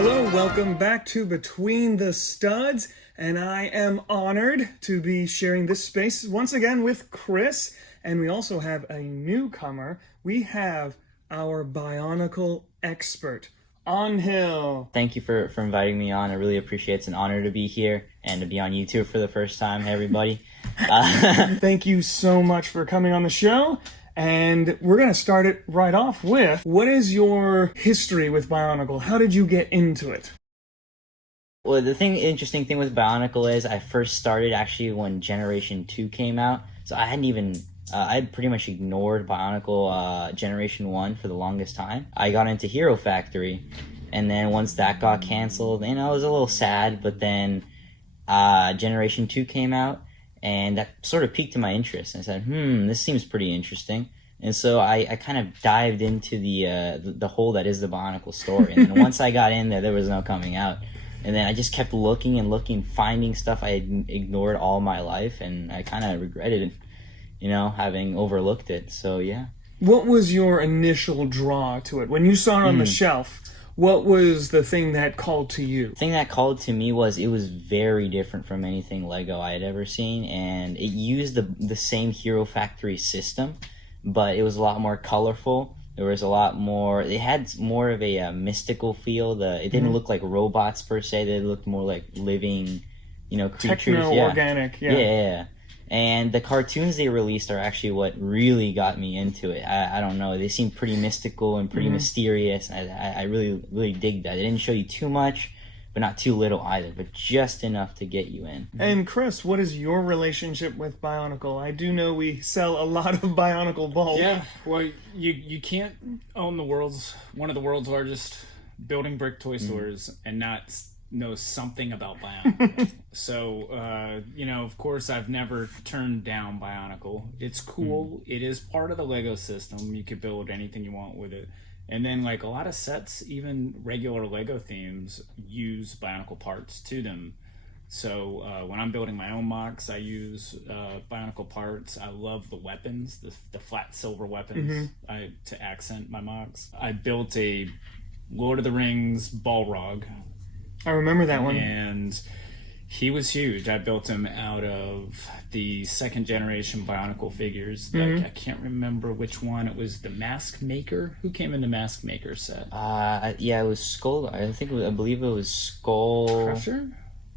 Hello, welcome back to Between the Studs, and I am honored to be sharing this space once again with Chris, and we also have a newcomer. We have our Bionicle expert, Hill. Thank you for inviting me on. I really appreciate it. It's an honor to be here and to be on YouTube for the first time. Hey, everybody. Thank you so much for coming on the show. And we're going to start it right off with, what is your history with Bionicle? How did you get into it? Well, the interesting thing with Bionicle is I first started actually when Generation 2 came out. So I hadn't even, I had pretty much ignored Bionicle Generation 1 for the longest time. I got into Hero Factory, and then once that got canceled, I was a little sad, but then Generation 2 came out, and that sort of piqued my interest. And I said, this seems pretty interesting. And so I kind of dived into the hole that is the Bionicle story. And then once I got in there was no coming out. And then I just kept looking and looking, finding stuff I had ignored all my life, and I kind of regretted it, having overlooked it. So, yeah. What was your initial draw to it? When you saw it on the shelf, what was the thing that called to you? The thing that called to me was it was very different from anything Lego I had ever seen, and it used the same Hero Factory system, but it was a lot more colorful. There was a lot more, it had more of a mystical feel. It didn't look like robots per se, they looked more like living, creatures. Techno-organic, Yeah. And the cartoons they released are actually what really got me into it. I don't know. They seem pretty mystical and pretty mysterious. I really, really dig that. They didn't show you too much, but not too little either, but just enough to get you in. And Chris, what is your relationship with Bionicle? I do know we sell a lot of Bionicle bulk. Yeah, well, you can't own one of the world's largest building brick toy stores and not know something about Bionicle. So, of course, I've never turned down Bionicle. It's cool. It is part of the Lego system. You could build anything you want with it. And then, like, a lot of sets, even regular Lego themes, use Bionicle parts to them. So, when I'm building my own mocks, I use Bionicle parts. I love the weapons, the flat silver weapons, to accent my mocks. I built a Lord of the Rings Balrog. I remember that one. And he was huge. I built him out of the second generation Bionicle figures. I can't remember which one. It was the Mask Maker. Who came in the Mask Maker set? Yeah, it was Skull. I believe it was Skull Crusher?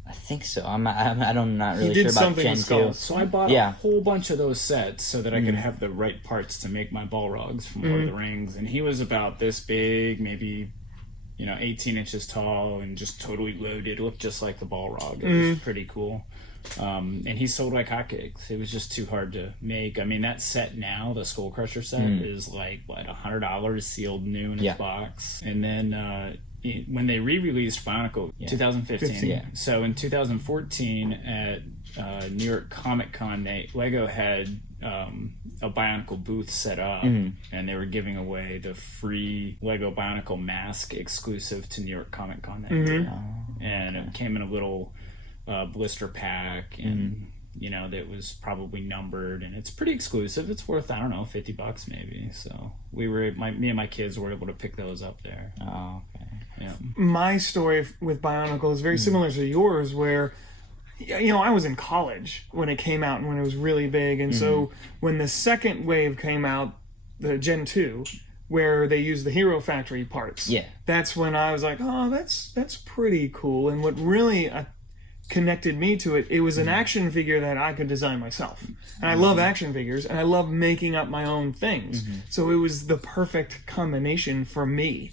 I think so. I'm not really did sure about something Gen with 2. skulls. So I bought a whole bunch of those sets so that I could have the right parts to make my Balrogs from Lord of the Rings. And he was about this big, maybe 18 inches tall, and just totally loaded. Looked just like the Balrog. It was pretty cool. And he sold like hotcakes. It was just too hard to make. I mean, that set now, the Skull Crusher set, is like, $100 sealed new in its box. And then when they re-released Bionicle, 2015. So in 2014 at New York Comic Con, Lego had a Bionicle booth set up, and they were giving away the free Lego Bionicle mask exclusive to New York Comic Con that year. And it came in a little blister pack, and that was probably numbered, and it's pretty exclusive. It's worth, I don't know, $50 maybe. So me and my kids were able to pick those up there. Oh, okay. Yeah. My story with Bionicle is very similar to yours, where I was in college when it came out and when it was really big, and so when the second wave came out, the Gen 2, where they used the Hero Factory parts, that's when I was like, oh, that's pretty cool. And what really connected me to it was an action figure that I could design myself. And I love action figures, and I love making up my own things. So it was the perfect combination for me.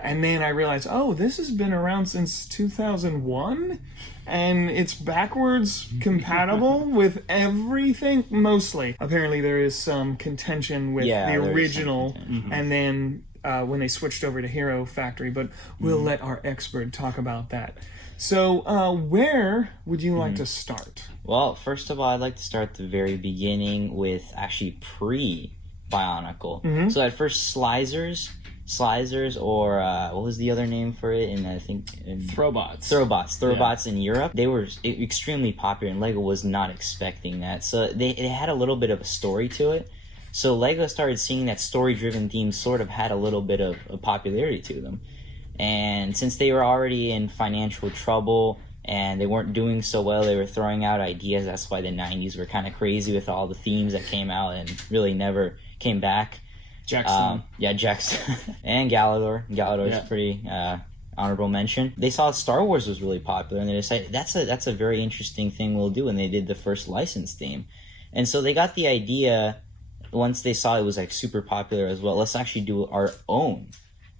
And then I realized, this has been around since 2001, and it's backwards compatible with everything, mostly. Apparently there is some contention with the original, and then when they switched over to Hero Factory, but we'll let our expert talk about that. So where would you like to start? Well, first of all, I'd like to start at the very beginning with actually pre-Bionicle. So at first, Slizers, or what was the other name for it? And I think Throwbots in Europe. They were extremely popular, and Lego was not expecting that. So they had a little bit of a story to it. So Lego started seeing that story-driven themes sort of had a little bit of popularity to them. And since they were already in financial trouble and they weren't doing so well, they were throwing out ideas. That's why the 90s were kind of crazy with all the themes that came out and really never came back. Jackson. Jackson. And Galador. Galador's pretty honorable mention. They saw Star Wars was really popular, and they decided that's a very interesting thing we'll do, and they did the first licensed theme. And so they got the idea, once they saw it was like super popular as well, let's actually do our own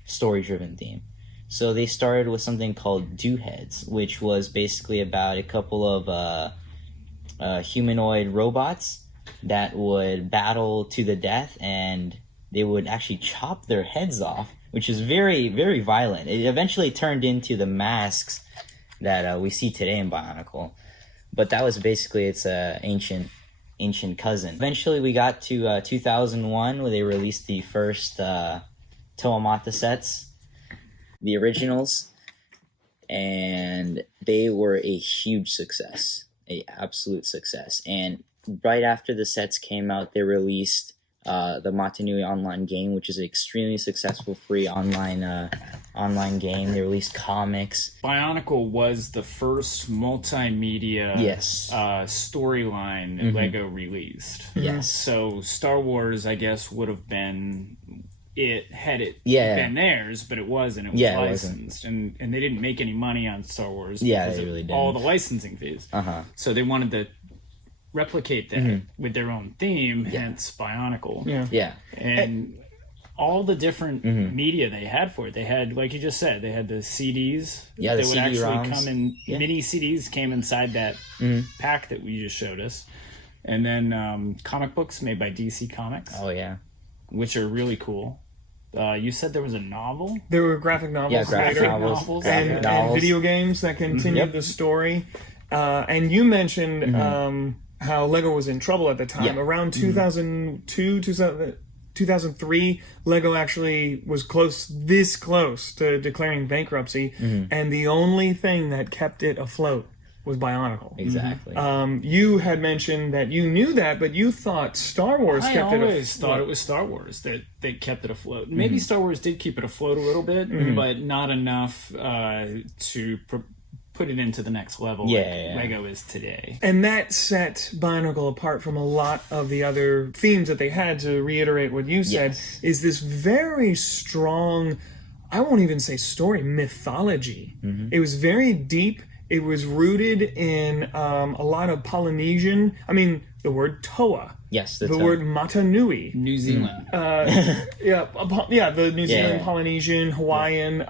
story-driven theme. So they started with something called Dewheads, which was basically about a couple of humanoid robots that would battle to the death, and they would actually chop their heads off, which is very, very violent. It eventually turned into the masks that we see today in Bionicle. But that was basically its ancient cousin. Eventually we got to 2001, where they released the first Toa Metru sets, the originals, and they were a huge success, a absolute success. And right after the sets came out, they released the Matanui online game, which is an extremely successful free online game. They released comics. Bionicle was the first multimedia storyline Lego released. Yes. So Star Wars, I guess, would have been it had it been theirs, but it wasn't. It was licensed, and they didn't make any money on Star Wars. Yeah, because they of really didn't. all the licensing fees. So they wanted to replicate that with their own theme, hence Bionicle. Yeah. And all the different media they had for it. They had, like you just said, they had the CDs. Yeah, the they would CD-ROMs. actually come in. Mini CDs came inside that pack that we just showed us. And then comic books made by DC Comics. Oh, yeah. Which are really cool. You said there was a novel? There were graphic novels, Yeah, graphic novels. and video games that continued the story. And you mentioned how Lego was in trouble at the time. Yeah. Around 2002, 2003, Lego actually was this close to declaring bankruptcy. And the only thing that kept it afloat was Bionicle. Exactly. You had mentioned that you knew that, but you thought Star Wars kept it afloat. I always thought it was Star Wars that kept it afloat. Maybe Star Wars did keep it afloat a little bit, but not enough to put it into the next level Lego is today. And that set Bionicle apart from a lot of the other themes that they had, to reiterate what you said, is this very strong, I won't even say story, mythology. It was very deep. It was rooted in a lot of Polynesian, the word Toa. Yes, the word Matanui. New Zealand. The New Zealand, Polynesian, Hawaiian.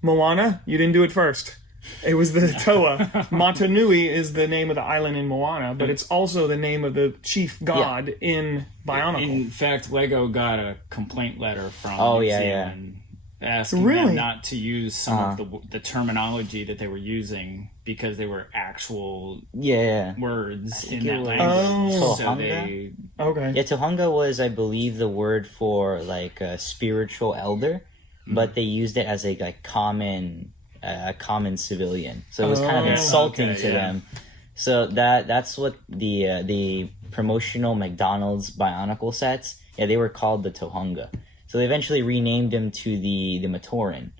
Moana, you didn't do it first. It was the Toa. Matanui is the name of the island in Moana, but it's also the name of the chief god in Bionicle. In fact, Lego got a complaint letter from New Zealand asking them not to use some of the terminology that they were using because they were actual words in that language. Tohunga? Yeah, Tohunga was, I believe, the word for like a spiritual elder, but they used it as a common civilian. So it was kind of insulting to them. So that's what the promotional McDonald's Bionicle sets, they were called the Tohunga. So they eventually renamed them to the Matoran,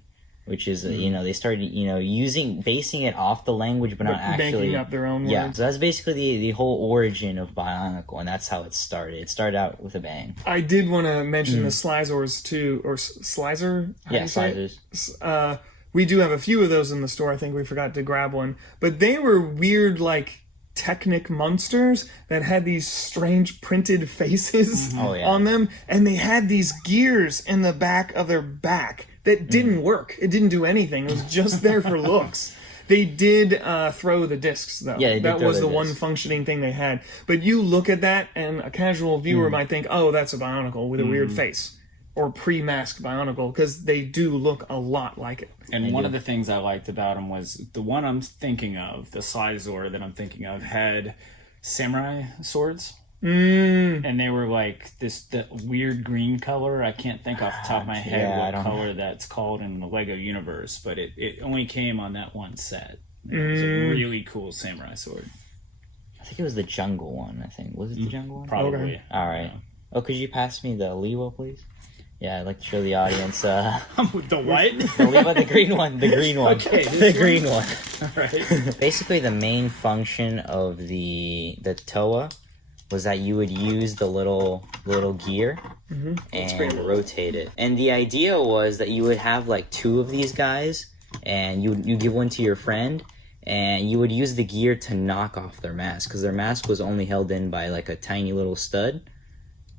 which is they started basing it off the language, but not actually making up their own words. Yeah, so that's basically the whole origin of Bionicle, and that's how it started. It started out with a bang. I did want to mention the Slizors too, or Slizer. Slizers. We do have a few of those in the store. I think we forgot to grab one, but they were weird, like Technic monsters that had these strange printed faces on them, and they had these gears in the back of their back that didn't work. It didn't do anything. It was just there for looks. They did throw the discs, though. Yeah, that was the one functioning thing they had. But you look at that, and a casual viewer might think, oh, that's a Bionicle with a weird face. Or pre-masked Bionicle, because they do look a lot like it. And one of the things I liked about them was the one I'm thinking of, the Slizor that I'm thinking of, had samurai swords. And they were like the weird green color. I can't think off the top of my head what color that's called in the Lego universe, but it only came on that one set. It was a really cool samurai sword. I think it was the jungle one, Was it the jungle one? Probably. Okay. All right. Oh, could you pass me the Liwa, please? Yeah, I'd like to show the audience. The what? Leave out the green one. The green one. Okay, the green one. All right. Basically, the main function of the Toa was that you would use the little gear and rotate it. And the idea was that you would have like 2 of these guys, and you give one to your friend, and you would use the gear to knock off their mask, because their mask was only held in by like a tiny little stud,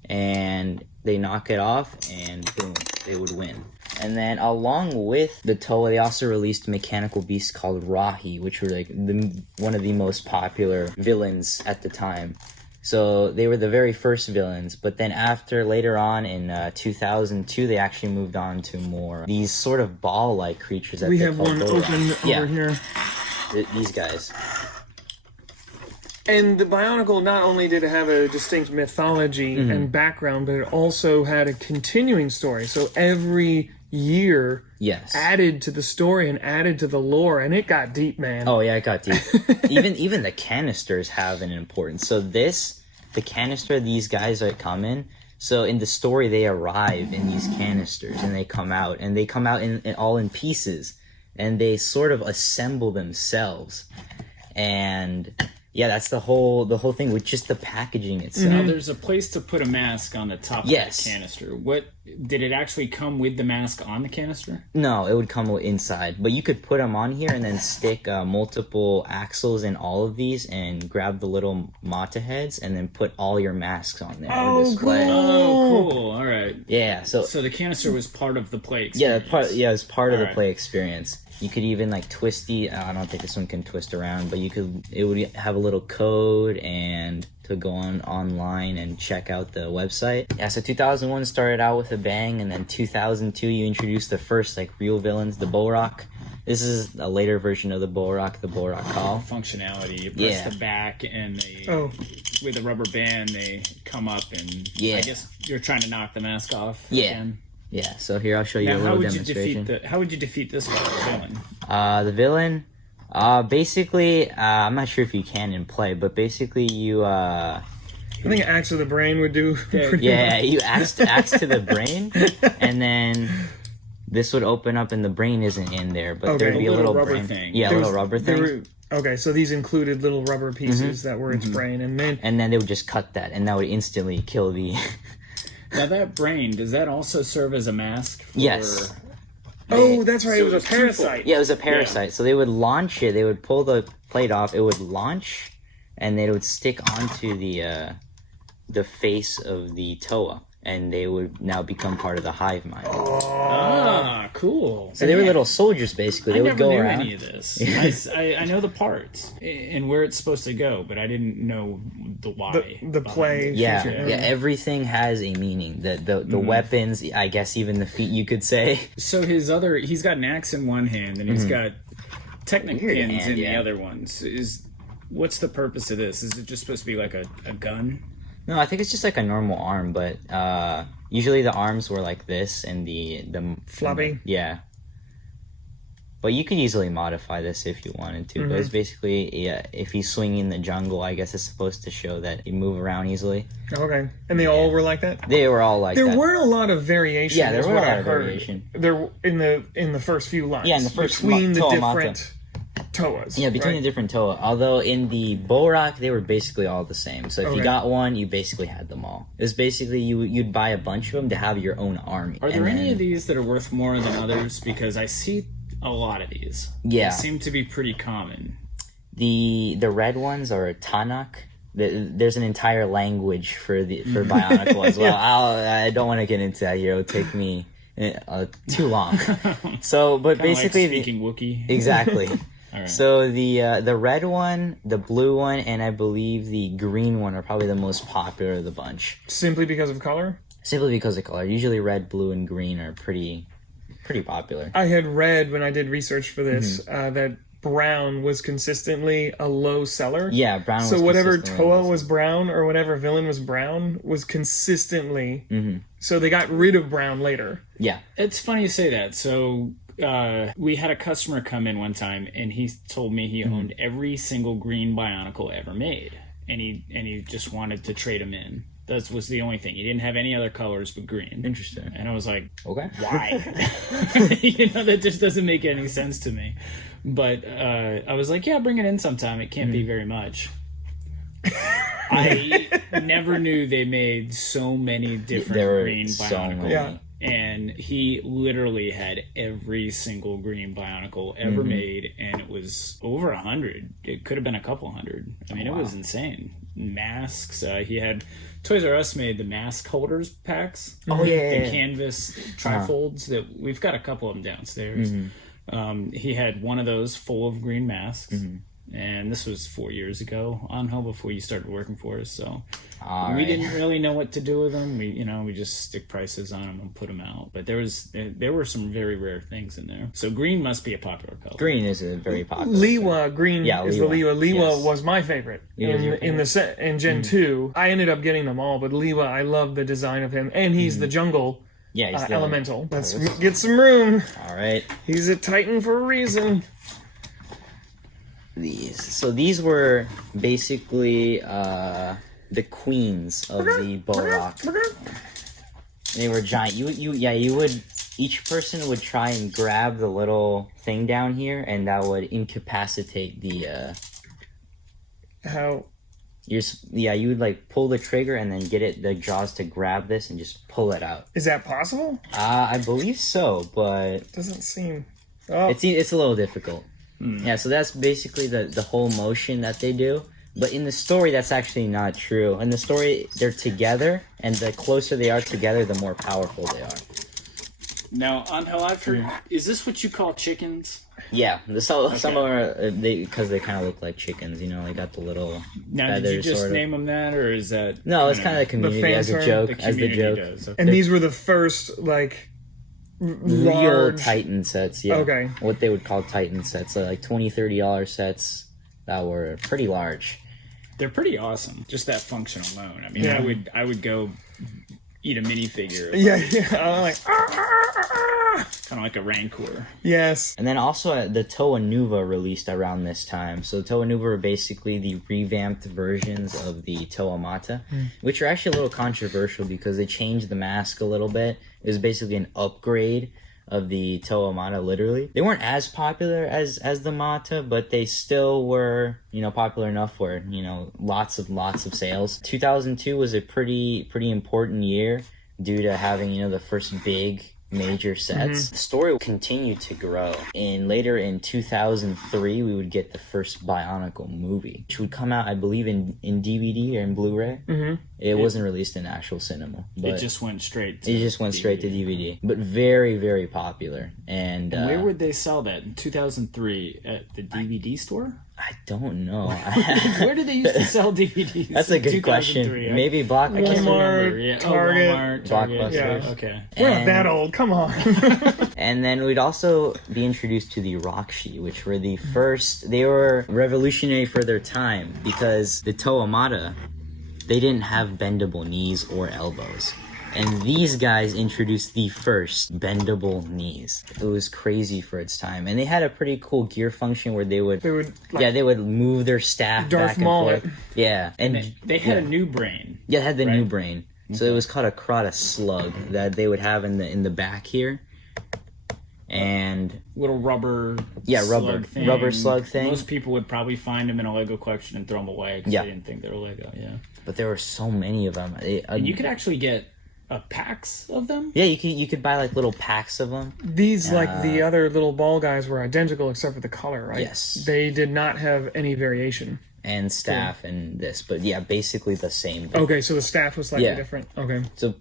and they knock it off, and boom, they would win. And then along with the Toa, they also released mechanical beasts called Rahi, which were like one of the most popular villains at the time. So they were the very first villains, but then later on in 2002, they actually moved on to more these sort of ball-like creatures. That we they have call one Boras. open over here. These guys. And the Bionicle not only did it have a distinct mythology and background, but it also had a continuing story. So every year added to the story and added to the lore, and it got deep, man. Oh yeah, it got deep. even the canisters have an importance. So the canister these guys are come in. So in the story, they arrive in these canisters, and they come out in all in pieces, and they sort of assemble themselves. And yeah, that's the whole thing with just the packaging itself. Now, there's a place to put a mask on the top of the canister. What did it actually come with the mask on the canister? No, it would come inside, but you could put them on here and then stick multiple axles in all of these, and grab the little Mata heads, and then put all your masks on there on display. Oh, cool! All right. Yeah, so the canister was part of the play experience. it was part of the play experience. You could even like twist the. I don't think this one can twist around, but it would have a little code and to go online and check out the website. Yeah, so 2001 started out with a bang, and then 2002 you introduced the first like real villains, the Borak. This is a later version of the Borak call. Functionality. You press the back, and with a rubber band, they come up, and I guess you're trying to knock the mask off. Yeah. Again. Yeah, so here I'll show you a little demonstration. How would you defeat this villain? The villain, basically, I'm not sure if you can in play, but basically you, I think Axe of the Brain would do pretty well. You axe to the brain, and then this would open up, and the brain isn't in there, but there'd be a little rubber brain thing. Yeah, a little rubber thing. Okay, so these included little rubber pieces that were its brain, and then they would just cut that, and that would instantly kill the... Now that brain, does that also serve as a mask? Yes. Oh, that's right. It was a parasite. Yeah, it was a parasite. Yeah. So they would launch it. They would pull the plate off. It would launch, and then it would stick onto the face of the Toa, and they would now become part of the hive mind. Ah, cool. So they were little soldiers, basically. They would go around. I never knew any of this. I know the parts and where it's supposed to go, but I didn't know the why. The play. Yeah, everything has a meaning. The weapons, I guess even the feet, you could say. So he's got an axe in one hand, and he's got Technic pins in the other ones. What's the purpose of this? Is it just supposed to be like a gun? No, I think it's just like a normal arm, but usually the arms were like this, and the floppy. Yeah. But you could easily modify this if you wanted to. But it's basically, if he's swinging in the jungle, I guess it's supposed to show that you move around easily. Okay. And they all were like that? They were all like that. There weren't a lot of variation. Yeah, there were a lot of variation. There in the first few lines. Yeah, in the first between the different Toas. Yeah, between the different Toa. Although in the Borak, they were basically all the same. So if you got one, you basically had them all. It was basically you'd buy a bunch of them to have your own army. Are there any of these that are worth more than others? Because I see a lot of these. Yeah. They seem to be pretty common. The red ones are Tanakh. There's an entire language for Bionicle as well. I don't want to get into that here. It would take me too long. So, but Kinda basically, like speaking Wookiee. Exactly. All right. So the red one, the blue one, and I believe the green one are probably the most popular of the bunch. Simply because of color? Simply because of color. Usually red, blue, and green are pretty popular. I had read when I did research for this that brown was consistently a low seller. Yeah, brown was so whatever Toa was brown or whatever villain was brown was consistently. So they got rid of brown later. Yeah. It's funny you say that. So we had a customer come in one time, and he told me he owned every single green Bionicle ever made, and he just wanted to trade them in. That was the only thing. He didn't have any other colors but green. Interesting. And I was like, Okay. why? That just doesn't make any sense to me. But I was like, yeah, bring it in sometime. It can't be very much. I never knew they made so many different green Bionicle. Yeah. And he literally had every single green Bionicle ever made, and it was over 100. It could have been a couple hundred. I mean, it was insane. Masks. He had Toys R Us made the mask holders packs. Oh yeah, The canvas trifolds that we've got a couple of them downstairs. He had one of those full of green masks. And this was 4 years ago, Angel, before you started working for us. So we didn't really know what to do with them. We just stick prices on them and put them out. But there were some very rare things in there. So green must be a popular color. Green is a very popular. Liwa green is the Liwa. Liwa Yes. was my favorite in the set in Gen 2. I ended up getting them all, but Liwa, I love the design of him, and he's the jungle he's the elemental. Let's get some room. All right. He's a Titan for a reason. These were basically the queens of the Borok. They were giant. You would, each person would try and grab the little thing down here, and that would incapacitate the How? you would like pull the trigger and then get the jaws to grab this and just pull it out. Is that possible? I believe so, but Doesn't seem. Oh. it's a little difficult. Yeah, so that's basically the whole motion that they do. But in the story, that's actually not true. In the story, they're together, and the closer they are together, the more powerful they are. Now, Angel, I've heard, is this what you call chickens? Yeah, some of them are, because they kind of look like chickens, they got the little Now, feathers, did you just sort of. name them that, or is that... No, it's kind of the community fan as a term? joke, The as the community joke. does. Okay. And these were the first Real large Titan sets, yeah. Okay. What they would call Titan sets, so like $20, $30 sets that were pretty large. They're pretty awesome. Just that function alone. I mean, I would go eat a minifigure. I'm like, Kind of like a Rancor. yes. And then also the Toa Nuva released around this time. So Toa Nuva are basically the revamped versions of the Toa Mata, which are actually a little controversial because they changed the mask a little bit. It was basically an upgrade of the Toa Mata, literally. They weren't as popular as the Mata, but they still were, popular enough where, lots of sales. 2002 was a pretty important year due to having, the first big major sets. The story continued to grow. And later in 2003, we would get the first Bionicle movie, which would come out, I believe, in DVD or in Blu-ray. It wasn't released in actual cinema. But It just went straight to DVD. But very, very popular. And where would they sell that? In 2003 at the DVD store? I don't know. Where did they used to sell DVDs? That's a in good question. 2003? Maybe I can't Blockbuster. remember. Walmart, Yeah. Target. Walmart, Target. Blockbuster. Yeah. Okay. We're not that old. Come on. And then we'd also be introduced to the Roxy, which were the first. They were revolutionary for their time because the Toa Mata, they didn't have bendable knees or elbows. And these guys introduced the first bendable knees. It was crazy for its time. And they had a pretty cool gear function where they would they would move their staff Darth back and Maul forth. it. Yeah. And They had a new brain. yeah, it had the right? new brain. So it was called a Crota slug that they would have in the back here. And Little rubber rubber slug thing. Most people would probably find them in a Lego collection and throw them away because they didn't think they were Lego. Yeah. But there were so many of them. And you could actually get packs of them. Yeah, you could buy like little packs of them. These, like the other little ball guys, were identical except for the color, right? Yes. They did not have any variation. And staff and this, but yeah, basically the same. Okay, so the staff was slightly Yeah. different. Okay. So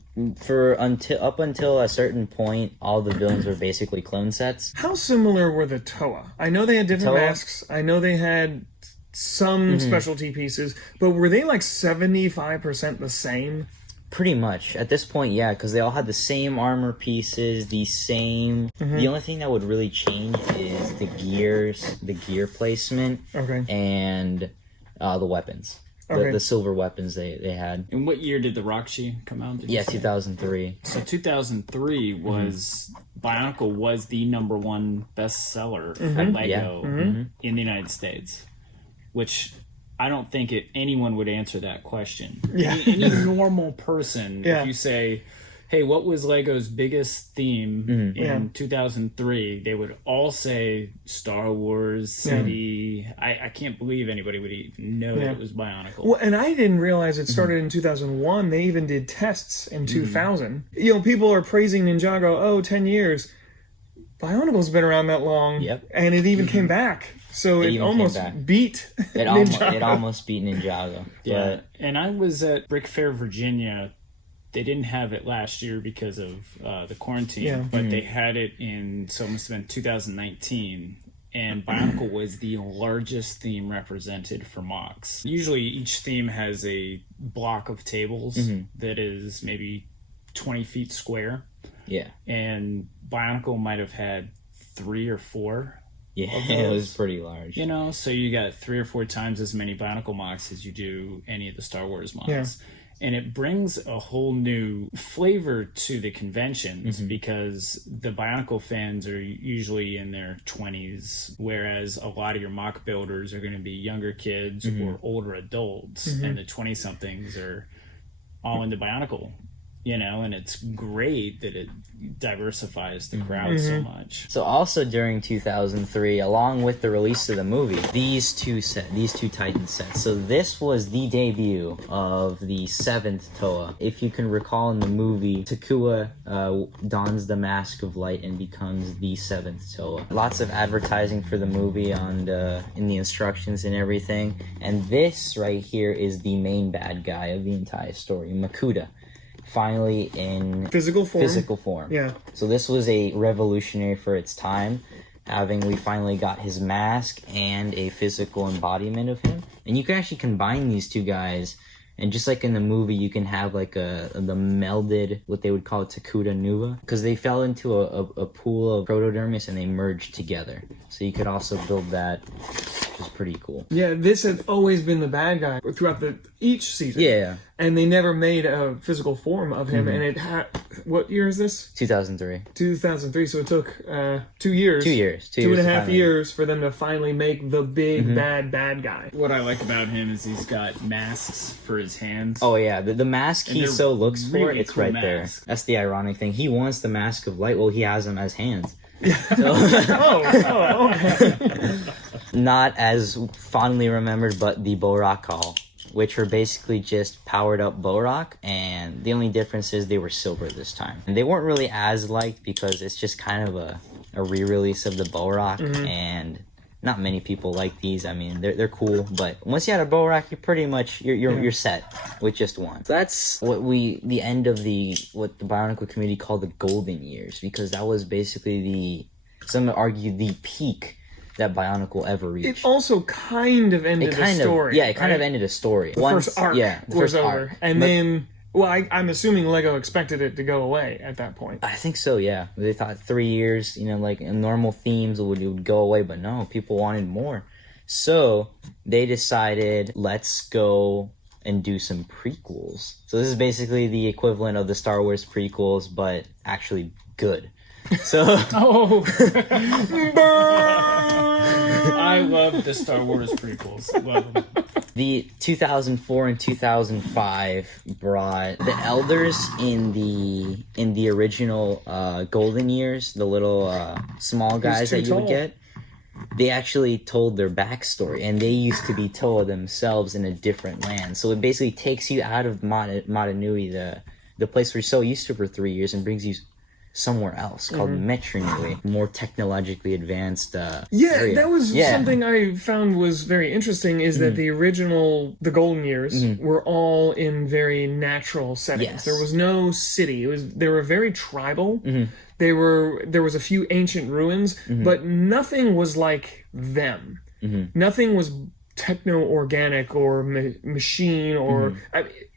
up until a certain point, all the villains were basically clone sets. How similar were the Toa? I know they had different Toa? masks. I know they had some specialty pieces, but were they like 75% the same? Pretty much at this point, yeah, because they all had the same armor pieces, the same. The only thing that would really change is the gear placement, and the weapons. The silver weapons they had. And what year did the Roxy come out? Did you Yeah, say? 2003. So 2003 was Bionicle was the #1 bestseller for Lego in the United States, which I don't think anyone would answer that question. Yeah. Any normal person, Yeah. if you say, hey, what was Lego's biggest theme in 2003? They would all say Star Wars, City. I can't believe anybody would even know that it was Bionicle. Well, and I didn't realize it started in 2001. They even did tests in 2000. You know, people are praising Ninjago, 10 years. Bionicle's been around that long. Yep. And it even came back. So it almost beat Ninjago. It almost beat Ninjago. Yeah. And I was at Brick Fair, Virginia. They didn't have it last year because of the quarantine, but they had it so it must have been 2019. And Bionicle was the largest theme represented for MOCs. Usually each theme has a block of tables that is maybe 20 feet square. Yeah. And Bionicle might have had 3 or 4. Yeah, it was pretty large. You know, so you got 3 or 4 times as many Bionicle MOCs as you do any of the Star Wars MOCs. Yeah. And it brings a whole new flavor to the conventions because the Bionicle fans are usually in their 20s, whereas a lot of your MOC builders are going to be younger kids or older adults, and the 20-somethings are all into Bionicle. You know, and it's great that it diversifies the crowd so much. So also during 2003, along with the release of the movie, these two Titan sets. So this was the debut of the 7th Toa. If you can recall in the movie, Takuta dons the Mask of Light and becomes the 7th Toa. Lots of advertising for the movie in the instructions and everything. And this right here is the main bad guy of the entire story, Makuta. Finally in physical form. Yeah. So this was a revolutionary for its time. We finally got his mask and a physical embodiment of him. And you can actually combine these two guys. And just like in the movie, you can have like the melded, what they would call Takuta Nuva. Because they fell into a pool of protodermis and they merged together. So you could also build that, which is pretty cool. Yeah, this has always been the bad guy throughout each season. Yeah. And they never made a physical form of him. And it had, what year is this? 2003. 2003, so it took 2 years. 2 years. 2.5 years for them to finally make the big bad guy. What I like about him is he's got masks for his hands. Oh yeah, the mask he so looks for, really it's cool right masks. there. That's the ironic thing. He wants the Mask of Light. Well, he has them as hands. So, okay. Not as fondly remembered, but the Borak Call, which were basically just powered up Borak, and the only difference is they were silver this time. And they weren't really as liked because it's just kind of a re-release of the Borak, and not many people like these. I mean, they're cool, but once you had a Borak, you're pretty much you're set with just one. So that's what the end of what the Bionicle community called the golden years, because that was basically some would argue the peak that Bionicle ever reached. It also kind of ended a story. It kind of ended a story. The first arc was over. And then, I'm assuming Lego expected it to go away at that point. I think so, yeah. They thought 3 years, like normal themes would go away, but no, people wanted more. So they decided, let's go and do some prequels. So this is basically the equivalent of the Star Wars prequels, but actually good. So I love the Star Wars prequels. Love them. The 2004 and 2005 brought the elders in the original golden years, the little small guys that you would get. They actually told their backstory, and they used to be Toa themselves in a different land. So it basically takes you out of Matanui, the place we're so used to for 3 years, and brings you somewhere else called Metru, more technologically advanced area. That was something I found was very interesting, is that the golden years were all in very natural settings. Yes. There was no city. They were very tribal. There was a few ancient ruins, but nothing was like them. Nothing was techno-organic or machine or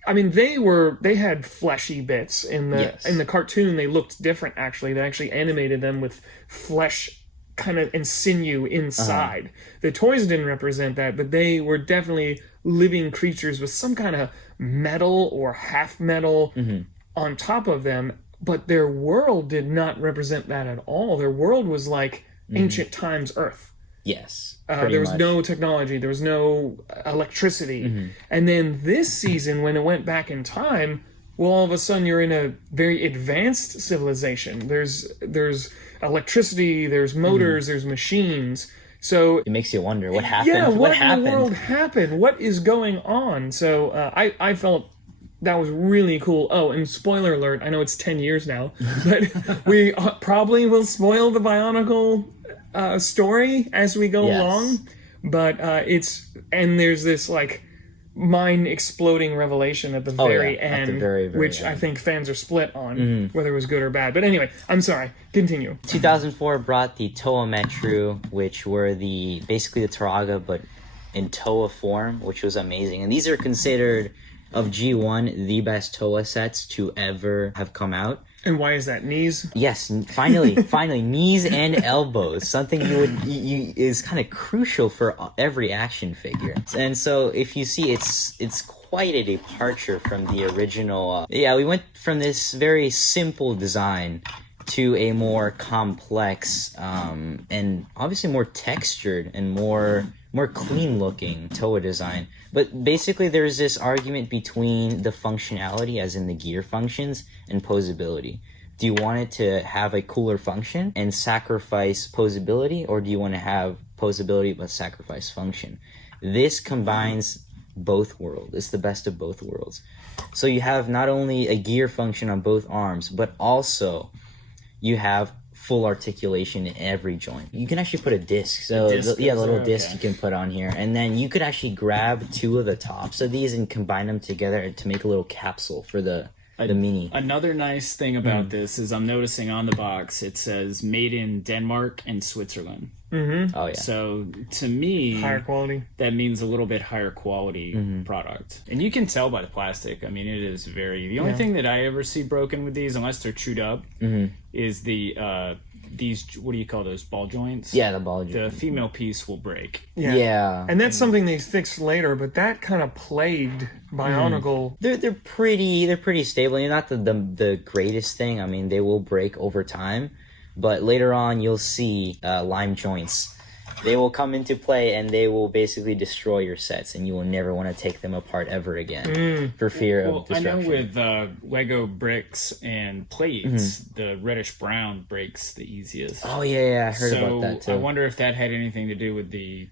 I mean they had fleshy bits in the cartoon. They looked different. They actually animated them with flesh kind of and sinew inside. The toys didn't represent that, but they were definitely living creatures with some kind of metal or half metal on top of them, but their world did not represent that at all. Their world was like ancient times Earth. Yes. There was no technology. There was no electricity. And then this season, when it went back in time, well, all of a sudden you're in a very advanced civilization. There's electricity, there's motors, there's machines. So it makes you wonder what happened. Yeah, what happened? in the world happened? What is going on? So I felt that was really cool. Oh, and spoiler alert, I know it's 10 years now, but we probably will spoil the Bionicle story as we go along. But there's this like mind exploding revelation at the very end, at the very which end. I think fans are split on whether it was good or bad. But anyway, I'm sorry. Continue. 2004 brought the Toa Metru, which were basically the Taraga, but in Toa form, which was amazing. And these are considered, of G1, the best Toa sets to ever have come out. And why is that? Knees? Yes, finally, knees and elbows. Something is kind of crucial for every action figure. And so, if you see, it's quite a departure from the original. We went from this very simple design to a more complex and obviously more textured and more clean looking Toa design. But basically there's this argument between the functionality, as in the gear functions, and posability. Do you want it to have a cooler function and sacrifice posability, or do you want to have posability but sacrifice function? This combines both worlds. It's the best of both worlds. So you have not only a gear function on both arms, but also you have full articulation in every joint. You can actually put a disc. So the little disc you can put on here. And then you could actually grab two of the tops of these and combine them together to make a little capsule for the mini. Another nice thing about this is I'm noticing on the box it says made in Denmark and Switzerland. Mm-hmm. Oh yeah. So to me, higher quality. That means a little bit higher quality product, and you can tell by the plastic. I mean, it is the only thing that I ever see broken with these, unless they're chewed up, is the these, what do you call those, ball joints? Yeah, the ball joint. The female piece will break. Yeah. And that's something they fixed later, but that kind of plagued Bionicle. They're pretty stable. They're not the greatest thing. I mean, they will break over time. But later on, you'll see lime joints. They will come into play, and they will basically destroy your sets, and you will never want to take them apart ever again for fear of destruction. I know with Lego bricks and plates, the reddish brown breaks the easiest. Oh yeah, I heard about that too. I wonder if that had anything to do with the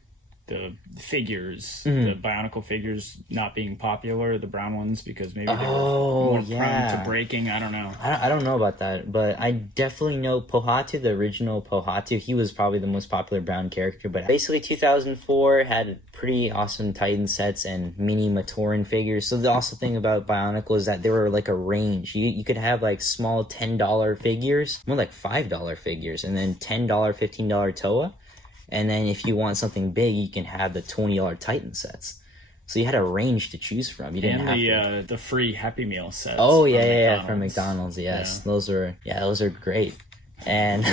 figures, the Bionicle figures not being popular, the brown ones, because maybe they were more prone to breaking. I don't know. I don't know about that, but I definitely know Pohatu, the original Pohatu. He was probably the most popular brown character, but basically 2004 had pretty awesome Titan sets and mini Matoran figures. So the awesome thing about Bionicle is that they were like a range. You could have like small $10 figures, more like $5 figures, and then $10, $15 Toa. And then if you want something big, you can have the $20 Titan sets. So you had a range to choose from. You didn't have the free Happy Meal sets. Oh yeah, from McDonald's. Yes, those are great. And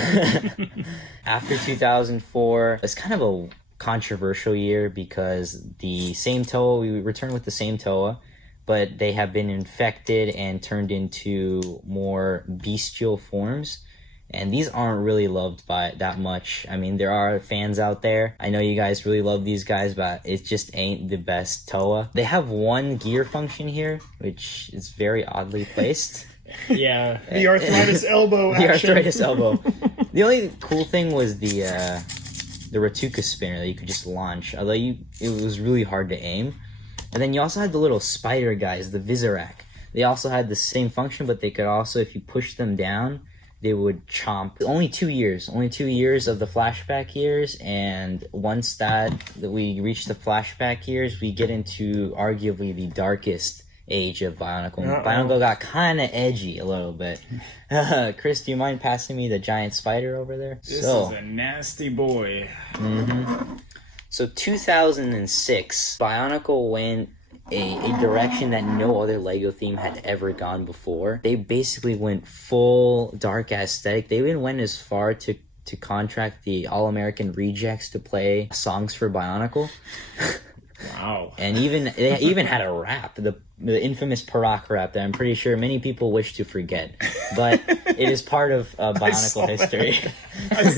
after 2004, it's kind of a controversial year because the same Toa, we returned with the same Toa, but they have been infected and turned into more bestial forms. And these aren't really loved by that much. I mean, there are fans out there. I know you guys really love these guys, but it just ain't the best Toa. They have one gear function here, which is very oddly placed. Yeah. The arthritis elbow action. The arthritis elbow. The only cool thing was the Ratuka spinner that you could just launch. Although it was really hard to aim. And then you also had the little spider guys, the Visorak. They also had the same function, but they could also, if you push them down, they would chomp. Only 2 years of the flashback years, and once that we reach the flashback years, we get into arguably the darkest age of Bionicle. Bionicle got kind of edgy a little bit. Chris, do you mind passing me the giant spider over there? This is a nasty boy. So 2006, Bionicle went a direction that no other Lego theme had ever gone before. They basically went full dark aesthetic. They even went as far to contract the All-American Rejects to play songs for Bionicle. Wow. And they even had a rap, the infamous Paraka rap that I'm pretty sure many people wish to forget, but it is part of Bionicle history.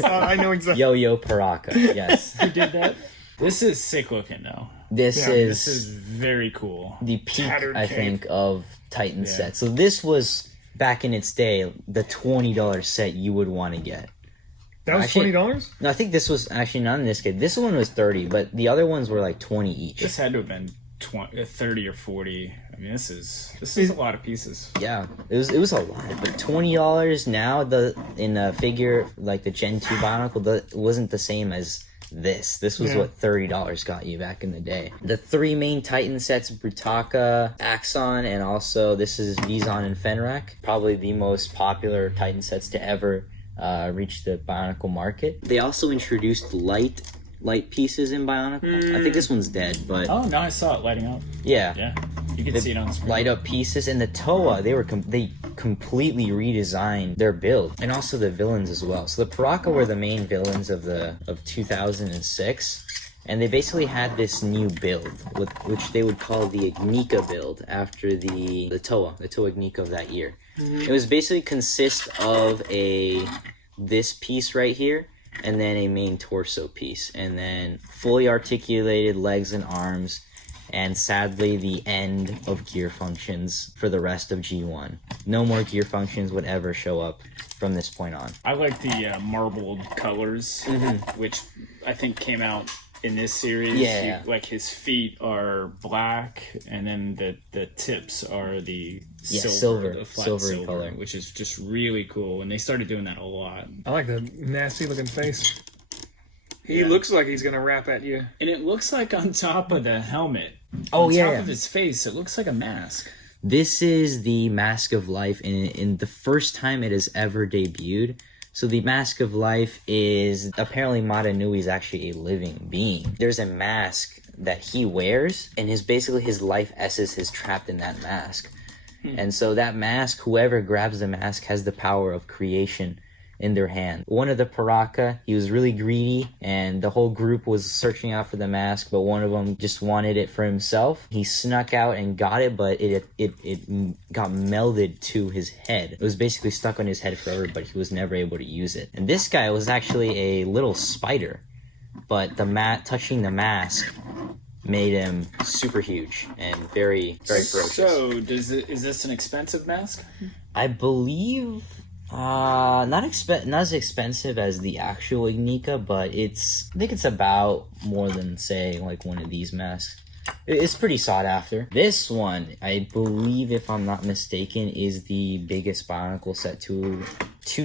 I know exactly. Yo Paraka, yes. Who did that? This is sick looking though. This is very cool. The peak, Tattered I cape. think, of Titan set. So this was, back in its day, the $20 set you would want to get. That was $20? No, I think this was actually not in this case. This one was 30, but the other ones were like 20 each. This had to have been 30 or 40. I mean, this is a lot of pieces. Yeah, it was a lot, but $20 now in a figure like the Gen 2 Bionicle wasn't the same as this. This was what $30 got you back in the day. The three main Titan sets: Brutaka, Axon, and also this is Vizon and Fenrak. Probably the most popular Titan sets to ever reach the Bionicle market. They also introduced light pieces in Bionicle. I think this one's dead, but Oh, now I saw it lighting up. yeah. You can see it on screen. Light up pieces. And the Toa, they completely redesigned their build, and also the villains as well. So the Paraka were the main villains of 2006, and they basically had this new build, which they would call the Ignika build after the Toa Ignika of that year. It was basically consist of this piece right here, and then a main torso piece, and then fully articulated legs and arms, and sadly the end of gear functions for the rest of G1. No more gear functions would ever show up from this point on. I like the marbled colors, which I think came out in this series. Yeah. Like his feet are black, and then the tips are the silver, the flat silvery silver, color, which is just really cool. And they started doing that a lot. I like the nasty looking face. He looks like he's gonna rap at you. And it looks like on top of the helmet, Oh, on yeah. top of his face, it looks like a mask. This is the Mask of Life in the first time it has ever debuted. So the Mask of Life is apparently Matanui is actually a living being. There's a mask that he wears, and basically his life essence is trapped in that mask. And so that mask, whoever grabs the mask has the power of creation in their hand. One of the Paraka, he was really greedy, and the whole group was searching out for the mask, but one of them just wanted it for himself. He snuck out and got it, but it got melded to his head. It was basically stuck on his head forever, but he was never able to use it. And this guy was actually a little spider, but touching the mask made him super huge and very, very ferocious. So, is this an expensive mask? I believe not as expensive as the actual Ignika, but I think it's about more than, say, like one of these masks. It's pretty sought after. This one, I believe, if I'm not mistaken, is the biggest Bionicle set to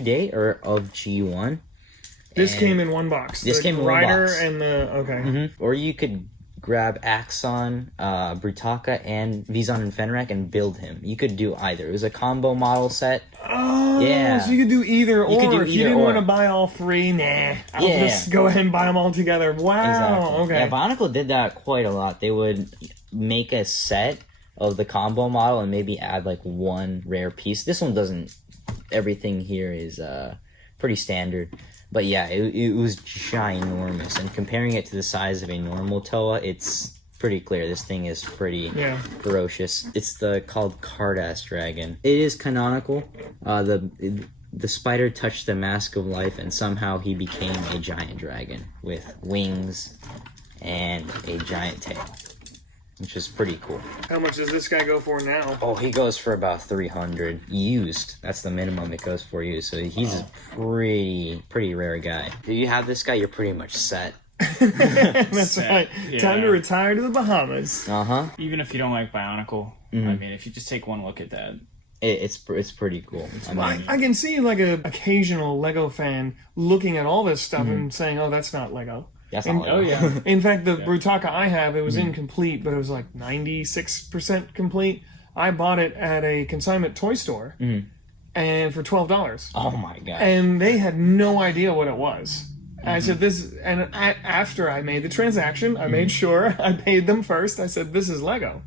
date, or of G1. This came in one box. This came in one Rider box. and the okay. Or you could grab Axon, Brutaka, and Vizon and Fenrak and build him. You could do either. It was a combo model set. Oh, Yeah. So you could do either or. could do If you either didn't or. want to buy all three, nah. I'll Yeah. just go ahead and buy them all together. Wow. Exactly. Okay. Yeah, Bionicle did that quite a lot. They would make a set of the combo model and maybe add like one rare piece. This one doesn't. Everything here is pretty standard. But yeah, it was ginormous. And comparing it to the size of a normal Toa, it's pretty clear. This thing is pretty ferocious. It's called Cardas Dragon. It is canonical. The spider touched the Mask of Life, and somehow he became a giant dragon with wings and a giant tail, which is pretty cool. How much does this guy go for now? Oh, he goes for about 300 used. That's the minimum it goes for used. So he's a pretty rare guy. If you have this guy, you're pretty much set. That's Set. right. Yeah. Time to retire to the Bahamas. Even if you don't like Bionicle, I mean, if you just take one look at that. It's pretty cool. I can see like a occasional Lego fan looking at all this stuff and saying, "Oh, that's not Lego." That's And- not Oh, yeah. In fact, the Brutaka I have, it was incomplete, but it was like 96% complete. I bought it at a consignment toy store, and for $12. Oh my god. And they had no idea what it was. I said this, and after I made the transaction, I made sure I paid them first. I said, "This is Lego.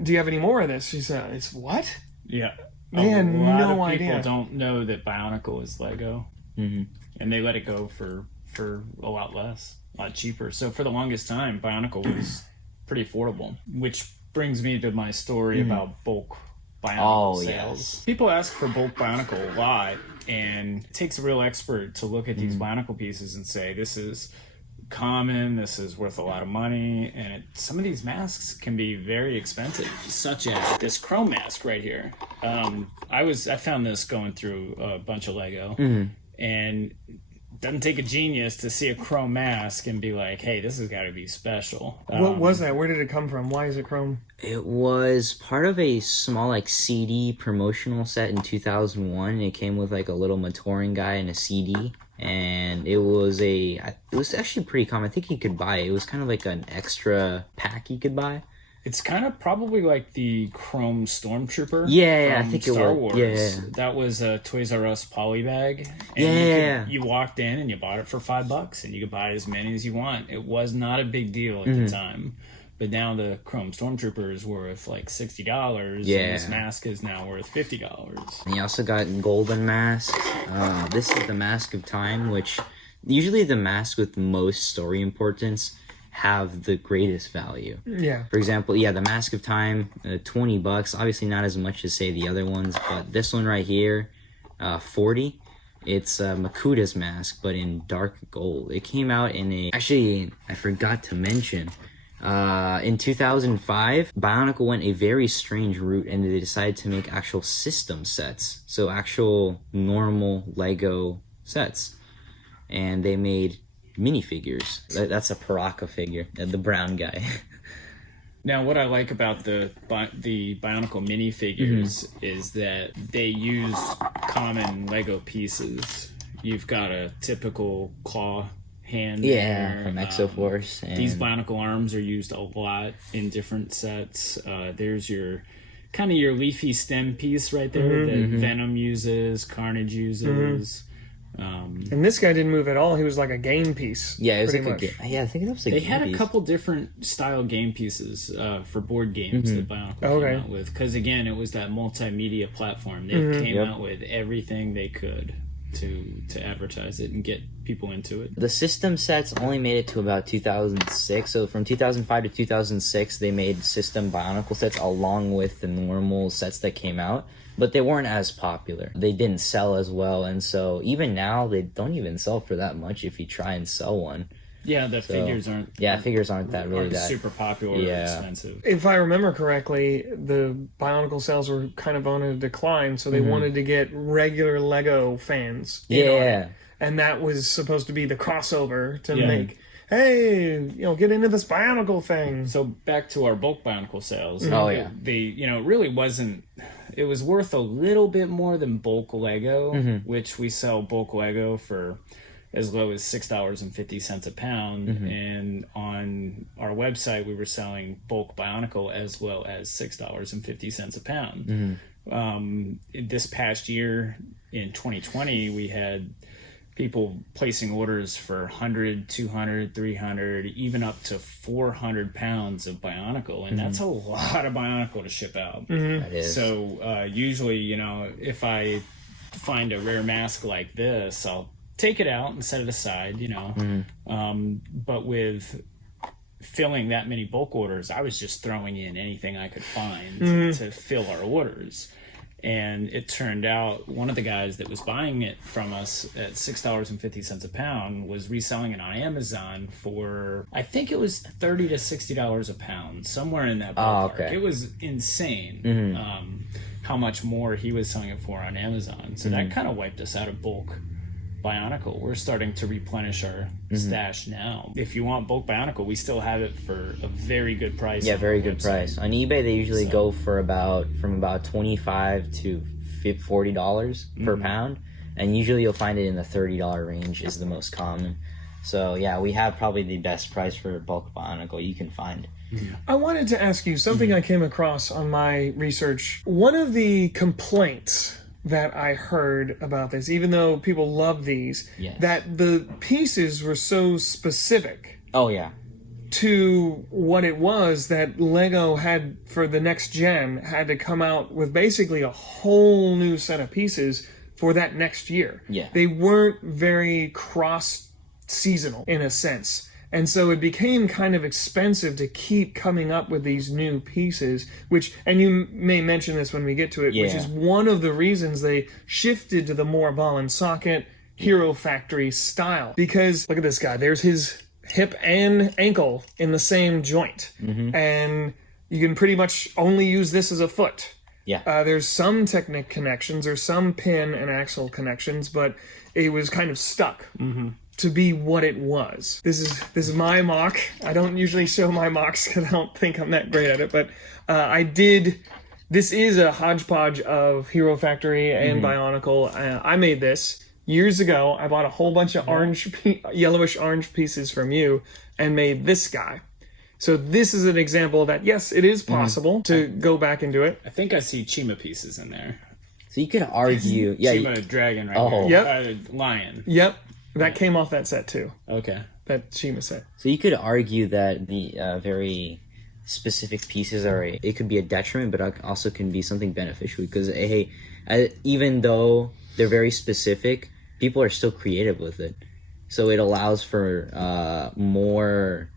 Do you have any more of this?" She said, "It's what?" Yeah. They had a lot no of people idea. don't know that Bionicle is Lego. And they let it go for a lot less, a lot cheaper. So for the longest time, Bionicle was pretty affordable, which brings me to my story about bulk Bionicle sales. Yes. People ask for bulk Bionicle a lot, and it takes a real expert to look at these Bionicle pieces and say, this is common, this is worth a lot of money, and some of these masks can be very expensive, such as this chrome mask right here. I found this going through a bunch of Lego, and doesn't take a genius to see a chrome mask and be like, hey, this has got to be special. What was that? Where did it come from? Why is it chrome? It was part of a small like CD promotional set in 2001. It came with like a little Matoran guy and a CD, and it was actually pretty common. I think you could buy it. It was kind of like an extra pack you could buy. It's kind of probably like the Chrome Stormtrooper. Yeah, I from think Star it was. Wars. Yeah. That was a Toys R Us poly bag. And you walked in and you bought it for $5, and you could buy as many as you want. It was not a big deal at the time. But now the Chrome Stormtrooper is worth like $60. Yeah. And this mask is now worth $50. And you also got golden masks. This is the Mask of Time, which usually the masks with most story importance have the greatest value. Yeah. For example, the Mask of Time, $20. Obviously not as much as say the other ones, but this one right here, $40. It's Makuta's mask, but in dark gold. It came out in actually, I forgot to mention, in 2005, Bionicle went a very strange route, and they decided to make actual system sets. So actual normal Lego sets. And they made minifigures. That's a Paraka figure, the brown guy. Now, what I like about the Bionicle minifigures is that they use common Lego pieces. You've got a typical claw hand there. From Exoforce. And these Bionicle arms are used a lot in different sets. There's your kind of your leafy stem piece right there that Venom uses, Carnage uses. And this guy didn't move at all. He was like a game piece. Yeah, it was pretty like much. I think that was like They had a piece. couple different style game pieces for board games that Bionicle came out with. Because again, it was that multimedia platform. They came out with everything they could to advertise it and get people into it. The system sets only made it to about 2006. So from 2005 to 2006, they made system Bionicle sets along with the normal sets that came out. But they weren't as popular. They didn't sell as well, and so even now they don't even sell for that much if you try and sell one. Yeah, the figures aren't. Yeah, figures aren't that super popular or expensive. If I remember correctly, the Bionicle sales were kind of on a decline, so they wanted to get regular Lego fans. And that was supposed to be the crossover to make, hey, get into this Bionicle thing. So back to our bulk Bionicle sales. It really wasn't. It was worth a little bit more than bulk Lego, which we sell bulk Lego for as low as $6.50 a pound. And on our website, we were selling bulk Bionicle as well as $6.50 a pound. This past year, in 2020, we had people placing orders for 100, 200, 300, even up to 400 pounds of Bionicle. And that's a lot of Bionicle to ship out. That is. So usually, if I find a rare mask like this, I'll take it out and set it aside, but with filling that many bulk orders, I was just throwing in anything I could find to fill our orders. And it turned out one of the guys that was buying it from us at $6.50 a pound was reselling it on Amazon for, I think it was $30 to $60 a pound, somewhere in that ballpark. Okay. It was insane how much more he was selling it for on Amazon. So that kind of wiped us out of bulk Bionicle. We're starting to replenish our stash now. If you want bulk Bionicle, we still have it for a very good price. Yeah, very good price. On eBay, they usually go for from about $25 to $40 per pound, and usually you'll find it in the $30 range is the most common. So yeah, we have probably the best price for bulk Bionicle you can find. I wanted to ask you something I came across on my research. One of the complaints that I heard about this, even though people love these, that the pieces were so specific to what it was that Lego had for the next gen had to come out with basically a whole new set of pieces for that next year. Yeah. They weren't very cross-seasonal in a sense. And so it became kind of expensive to keep coming up with these new pieces, which, and you may mention this when we get to it, which is one of the reasons they shifted to the more ball and socket Hero Factory style. Because, look at this guy, there's his hip and ankle in the same joint. And you can pretty much only use this as a foot. There's some Technic connections or some pin and axle connections, but it was kind of stuck to be what it was. This is my mock. I don't usually show my mocks because I don't think I'm that great at it, but I did. This is a hodgepodge of Hero Factory and Bionicle. I made this years ago. I bought a whole bunch of yellowish orange pieces from you and made this guy. So this is an example that, yes, it is possible to go back and do it. I think I see Chima pieces in there. So you could argue... Chima dragon right here. Yep. Lion. Yep. That came off that set, too. Okay. That Shima set. So you could argue that the very specific pieces it could be a detriment, but also can be something beneficial because, hey, even though they're very specific, people are still creative with it. So it allows for more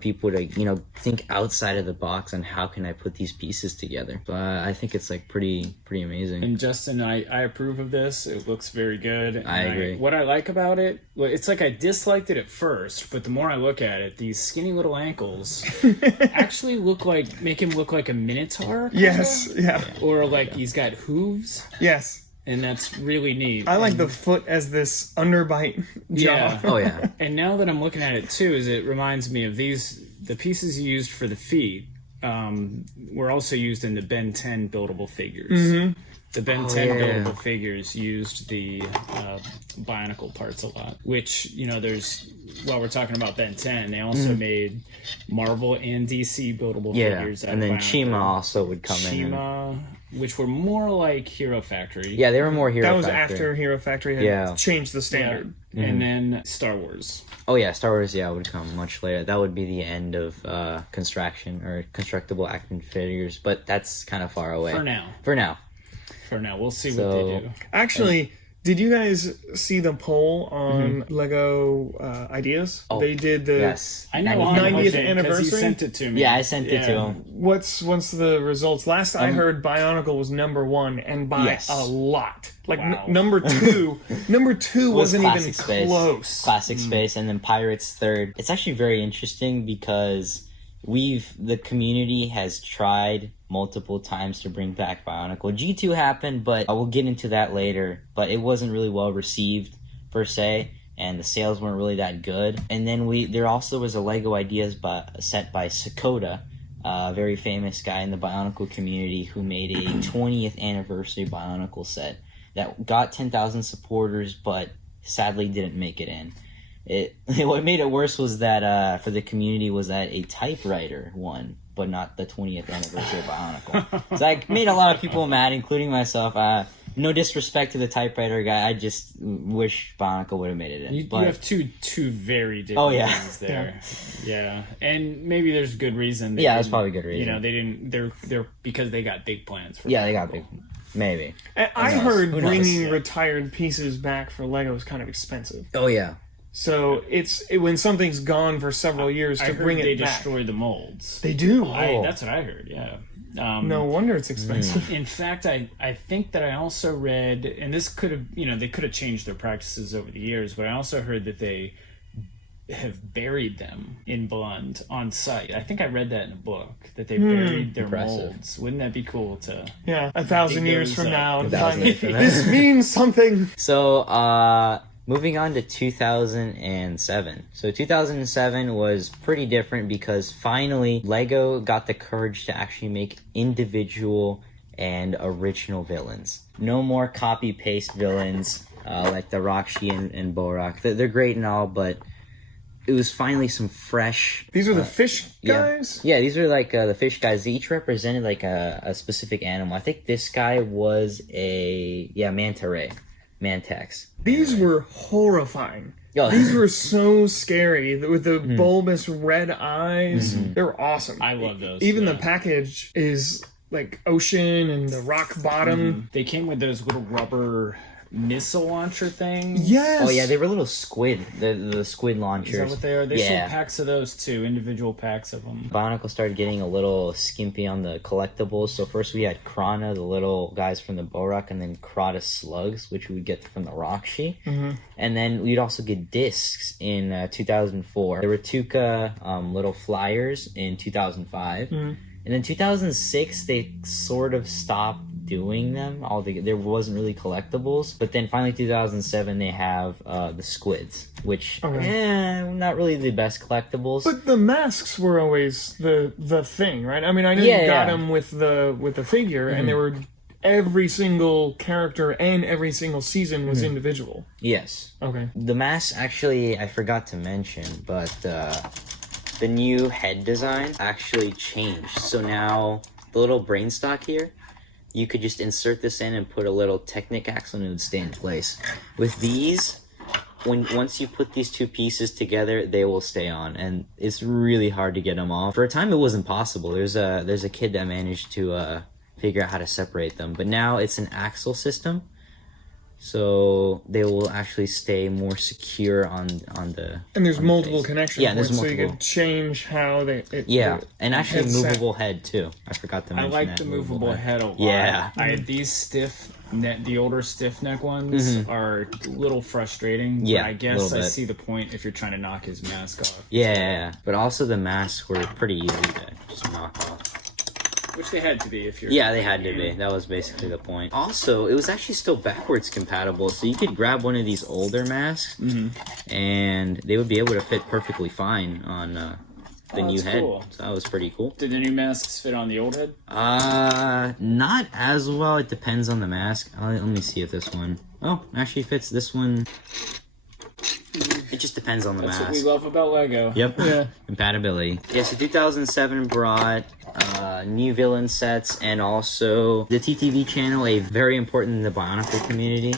people to think outside of the box on how can I put these pieces together. So I think it's like pretty amazing. And Justin, I approve of this. It looks very good. And I agree. What I like about it, it's like I disliked it at first, but the more I look at it, these skinny little ankles actually make him look like a minotaur. Yes, yeah. Or like he's got hooves. Yes. And that's really neat. I like the foot as this underbite jaw. Yeah. Oh, yeah. And now that I'm looking at it, too, it reminds me of the pieces you used for the feet were also used in the Ben 10 buildable figures. The Ben 10 buildable figures used the Bionicle parts a lot, which, while we're talking about Ben 10, they also made Marvel and DC buildable figures. And then Chima also would come in. Chima, which were more like Hero Factory. Yeah, they were more Hero Factory. That was after Hero Factory had changed the standard. Yeah. And then Star Wars. Oh yeah, Star Wars would come much later. That would be the end of construction or constructible action figures, but that's kind of far away. For now. We'll see what they do. Actually, did you guys see the poll on Lego Ideas? Oh, they did the I know 90th anniversary. anniversary. He sent it to me. Yeah, I sent it to him. What's the results? Last I heard, Bionicle was number one, and by a lot. Like number two, wasn't even close. Classic Space, and then Pirates third. It's actually very interesting because the community has tried multiple times to bring back Bionicle. G2 happened, but we'll get into that later. But it wasn't really well received per se, and the sales weren't really that good. And then there also was a Lego Ideas set by Takuta, a very famous guy in the Bionicle community who made a 20th anniversary Bionicle set that got 10,000 supporters, but sadly didn't make it in. What made it worse was that for the community was that a typewriter won, but not the 20th anniversary of Bionicle. So I made a lot of people mad, including myself. No disrespect to the typewriter guy. I just wish Bionicle would have made it in. You have two very different things there. Yeah, and maybe there's good reason. That's probably good reason. They didn't. They're because they got big plans for. Yeah, they got big. Maybe. I heard bringing retired pieces back for Lego is kind of expensive. Oh yeah. So when something's gone for several years to bring it back. They destroy the molds. They do. That's what I heard. Yeah. No wonder it's expensive. In fact, I think that I also read, and this could have, they could have changed their practices over the years, but I also heard that they have buried them in Bond on site. I think I read that in a book, that they buried their molds. Wouldn't that be cool to... Yeah, 1,000 years from now. This means something. So, moving on to 2007. So 2007 was pretty different because finally Lego got the courage to actually make individual and original villains. No more copy-paste villains like the Roxy and Borak. They're great and all, but it was finally some fresh... These are the fish guys? Yeah, these are like the fish guys. They each represented like a specific animal. I think this guy was a manta ray. Mantax. These were horrifying. These were so scary with the bulbous red eyes. They were awesome. I love those. Even the package is like ocean and the rock bottom. They came with those little rubber missile launcher things. Yes. Oh yeah, they were little squid. The squid launchers. Is that what they are? They Yeah. sold packs of those too, individual packs of them. Bionicle started getting a little skimpy on the collectibles. So first we had Krana, the little guys from the Borak, and then Krata slugs, which we would get from the Roxy. And then we'd also get discs in 2004. There were Tuca little flyers in 2005. And in 2006, they sort of stopped doing them. There wasn't really collectibles. But then finally 2007, they have the squids, which, not really the best collectibles. But the masks were always the thing, right? I mean, I know you got them with the figure, and they were every single character and every single season was individual. Yes. Okay. The masks, actually, I forgot to mention, but the new head design actually changed. So now the little brain stock here, you could just insert this in and put a little Technic axle and it would stay in place. With these, once you put these two pieces together, they will stay on, and it's really hard to get them off. For a time, it wasn't possible. There's a kid that managed to figure out how to separate them, but now it's an axle system, so they will actually stay more secure on the. And there's on the multiple face. connection Yeah, there's points, multiple. so you could change how they. And actually headset. movable head too. I forgot to I mention like that. the movable head a lot. Yeah. These the older stiff neck ones are a little frustrating. Yeah, but I a guess little I bit. see the point if you're trying to knock his mask off. Yeah, but also the masks were pretty easy to just knock off. Which they had to be if you're... Yeah, they had to be. That was basically the point. Also, it was actually still backwards compatible, so you could grab one of these older masks, and they would be able to fit perfectly fine on the new that's head. cool. So that was pretty cool. Did the new masks fit on the old head? Not as well. It depends on the mask. Let me see if this one... Oh, actually fits this one. It just depends on the That's mask. what we love about Lego. Yep. Yeah. Compatibility. Yeah, so 2007 brought new villain sets, and also the TTV channel, a very important in the Bionicle community.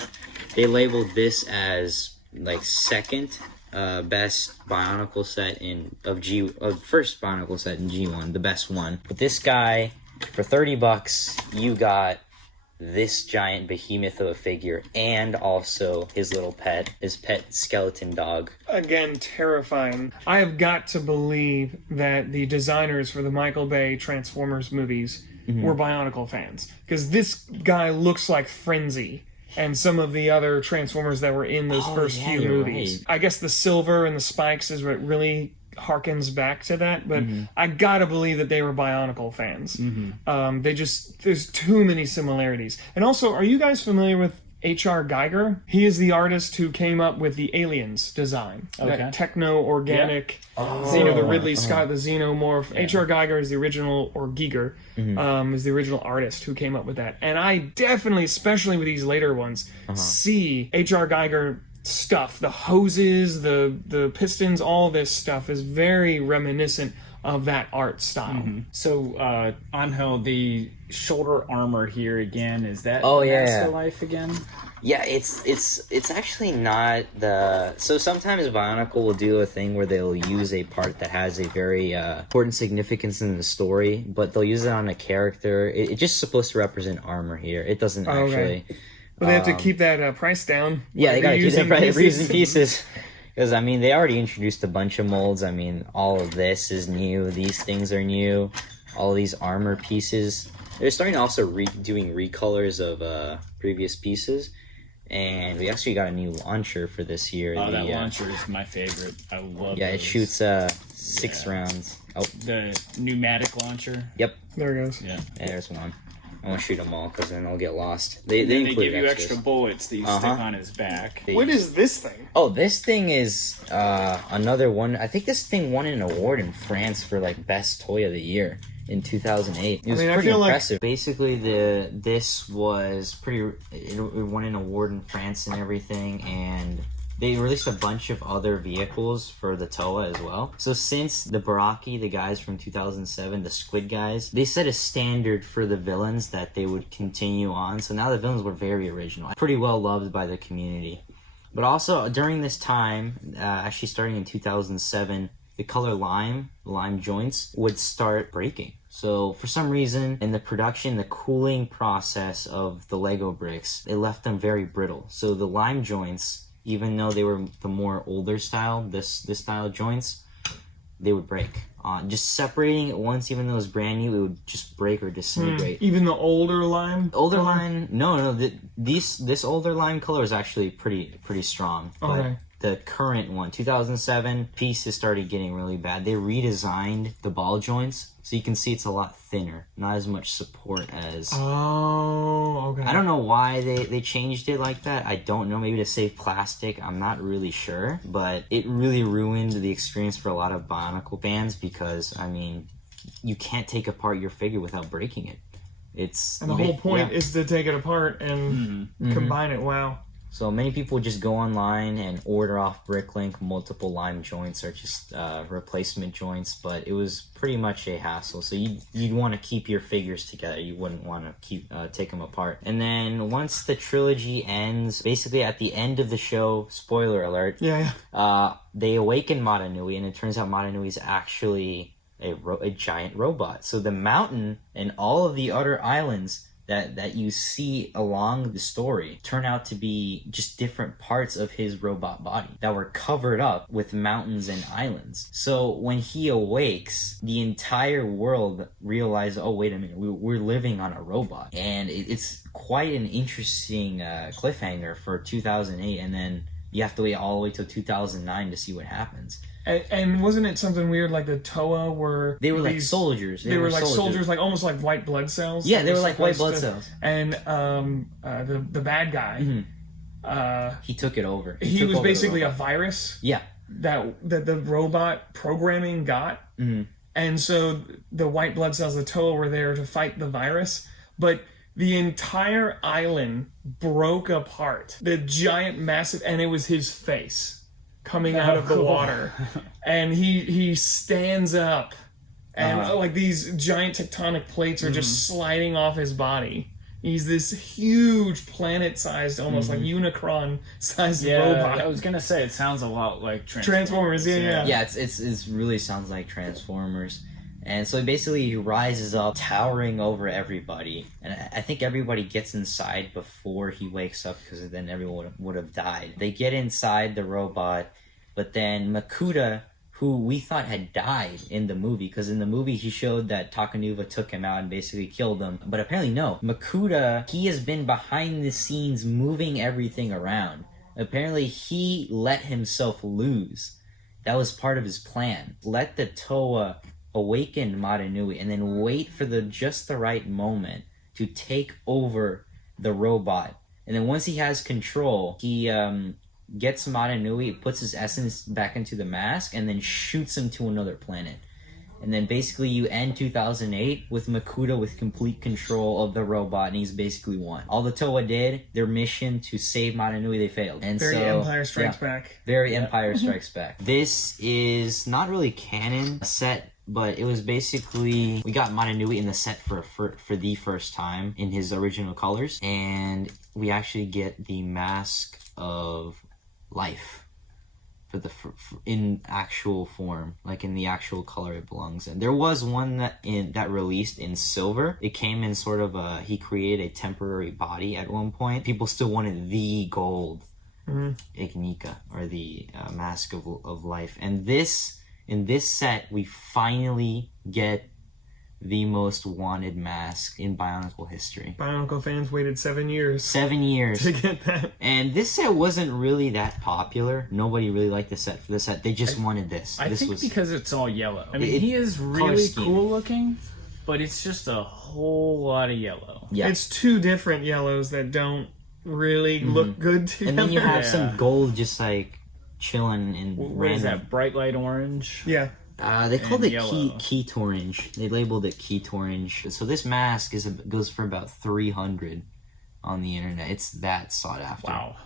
They labeled this as like second best Bionicle set first Bionicle set in G1, the best one. But this guy, for $30, you got this giant behemoth of a figure, and also his pet skeleton dog. Again, terrifying. I have got to believe that the designers for the Michael Bay Transformers movies were Bionicle fans, because this guy looks like Frenzy and some of the other Transformers that were in those first few you're movies. right. I guess the silver and the spikes is what really harkens back to that, but I gotta believe that they were Bionicle fans. There's too many similarities. And also, are you guys familiar with H.R. Geiger? He is the artist who came up with the Aliens design. Okay. That techno-organic, the Ridley Scott, the xenomorph. H.R. Geiger is the original, or Giger, is the original artist who came up with that. And I definitely, especially with these later ones, see H.R. Geiger stuff. The hoses, the pistons, all this stuff is very reminiscent of that art style. So, Angel, the shoulder armor here again, is that yeah. Mask of Life again? Yeah, it's actually not the... So sometimes Bionicle will do a thing where they'll use a part that has a very important significance in the story, but they'll use it on a character. It's just supposed to represent armor here. It doesn't actually... But they have to keep that price down. Yeah, they gotta keep that price. pieces. Reusing pieces. Because, I mean, they already introduced a bunch of molds. I mean, all of this is new. These things are new. All these armor pieces. They're starting to also doing recolors of previous pieces. And we actually got a new launcher for this year. Oh, that launcher is my favorite. I love Yeah, those. it shoots 6 rounds. Oh, The pneumatic launcher. yep. There it goes. Yeah. There's one. I won't shoot them all because then they'll get lost. They They include give you extras. extra bullets that you stick on his back. What is this thing? Oh, this thing is another one. I think this thing won an award in France for like best toy of the year in 2008. It was I pretty feel like- impressive. Basically, this was pretty. It won an award in France and everything, and they released a bunch of other vehicles for the Toa as well. So since the Baraki, the guys from 2007, the Squid guys, they set a standard for the villains that they would continue on. So now the villains were very original, pretty well loved by the community. But also during this time, actually starting in 2007, the color lime joints would start breaking. So for some reason, in the production, the cooling process of the Lego bricks, it left them very brittle. So the lime joints, even though they were the more older style, this style joints, they would break. Just separating it once, even though it was brand new, it would just break or disintegrate. Even the older lime? Older lime, no. This older lime color is actually pretty strong. Okay. The current one, 2007, pieces started getting really bad. They redesigned the ball joints, so you can see it's a lot thinner, not as much support as... Oh, okay. I don't know why they changed it like that. I don't know, maybe to save plastic. I'm not really sure, but it really ruined the experience for a lot of Bionicle fans because, I mean, you can't take apart your figure without breaking it. And the whole point is to take it apart and combine it. Wow. So many people just go online and order off Bricklink multiple lime joints or just replacement joints, but it was pretty much a hassle. So you'd want to keep your figures together. You wouldn't want to take them apart. And then once the trilogy ends, basically at the end of the show, spoiler alert, they awaken Matanui, and it turns out Matanui is actually a giant robot. So the mountain and all of the other islands that you see along the story turn out to be just different parts of his robot body that were covered up with mountains and islands. So when he awakes, the entire world realizes, oh, wait a minute, we're living on a robot. And it's quite an interesting cliffhanger for 2008, and then you have to wait all the way till 2009 to see what happens. And wasn't it something weird like the Toa were... They were like soldiers. They were like soldiers, like almost like white blood cells. Yeah, they were like white blood cells. And the bad guy... he took it over. He was basically a virus. Yeah. That the robot programming got. And so the white blood cells, the Toa, were there to fight the virus. But the entire island broke apart. The giant, massive... And it was his face coming out of the water, and he stands up, and like these giant tectonic plates are just sliding off his body. He's this huge planet-sized, almost like Unicron-sized robot. I was gonna say it sounds a lot like Transformers. Yeah. It's really sounds like Transformers. And so basically he rises up, towering over everybody. And I think everybody gets inside before he wakes up, because then everyone would have died. They get inside the robot, but then Makuta, who we thought had died in the movie, because in the movie he showed that Takanuva took him out and basically killed him. But apparently no. Makuta, he has been behind the scenes moving everything around. Apparently he let himself lose. That was part of his plan. Let the Toa awaken Matanui and then wait for just the right moment to take over the robot. And then once he has control, he gets Matanui, puts his essence back into the mask, and then shoots him to another planet. And then basically you end 2008 with Makuta with complete control of the robot, and he's basically won. All the Toa did, their mission to save Matanui, they failed. And very Empire Strikes Back. Very Empire Strikes Back. This is not really canon set, but it was basically, we got Matanui in the set for the first time in his original colors, and we actually get the Mask of Life in actual form, like in the actual color it belongs in. There was one that released in silver. It came in sort of he created a temporary body at one point. People still wanted the gold Ignika, or the Mask of Life. And in this set, we finally get the most wanted mask in Bionicle history. Bionicle fans waited 7 years. 7 years. To get that. And this set wasn't really that popular. Nobody really liked the set for the set. They just wanted this. I think because it's all yellow. I mean, he is really cool looking, but it's just a whole lot of yellow. Yeah. It's two different yellows that don't really look good together. And then you have some gold just like chilling in what is that, bright light orange? Yeah. They called it Keat Orange. They labeled it Keat Orange. So this mask goes for about $300 on the internet. It's that sought after. Wow.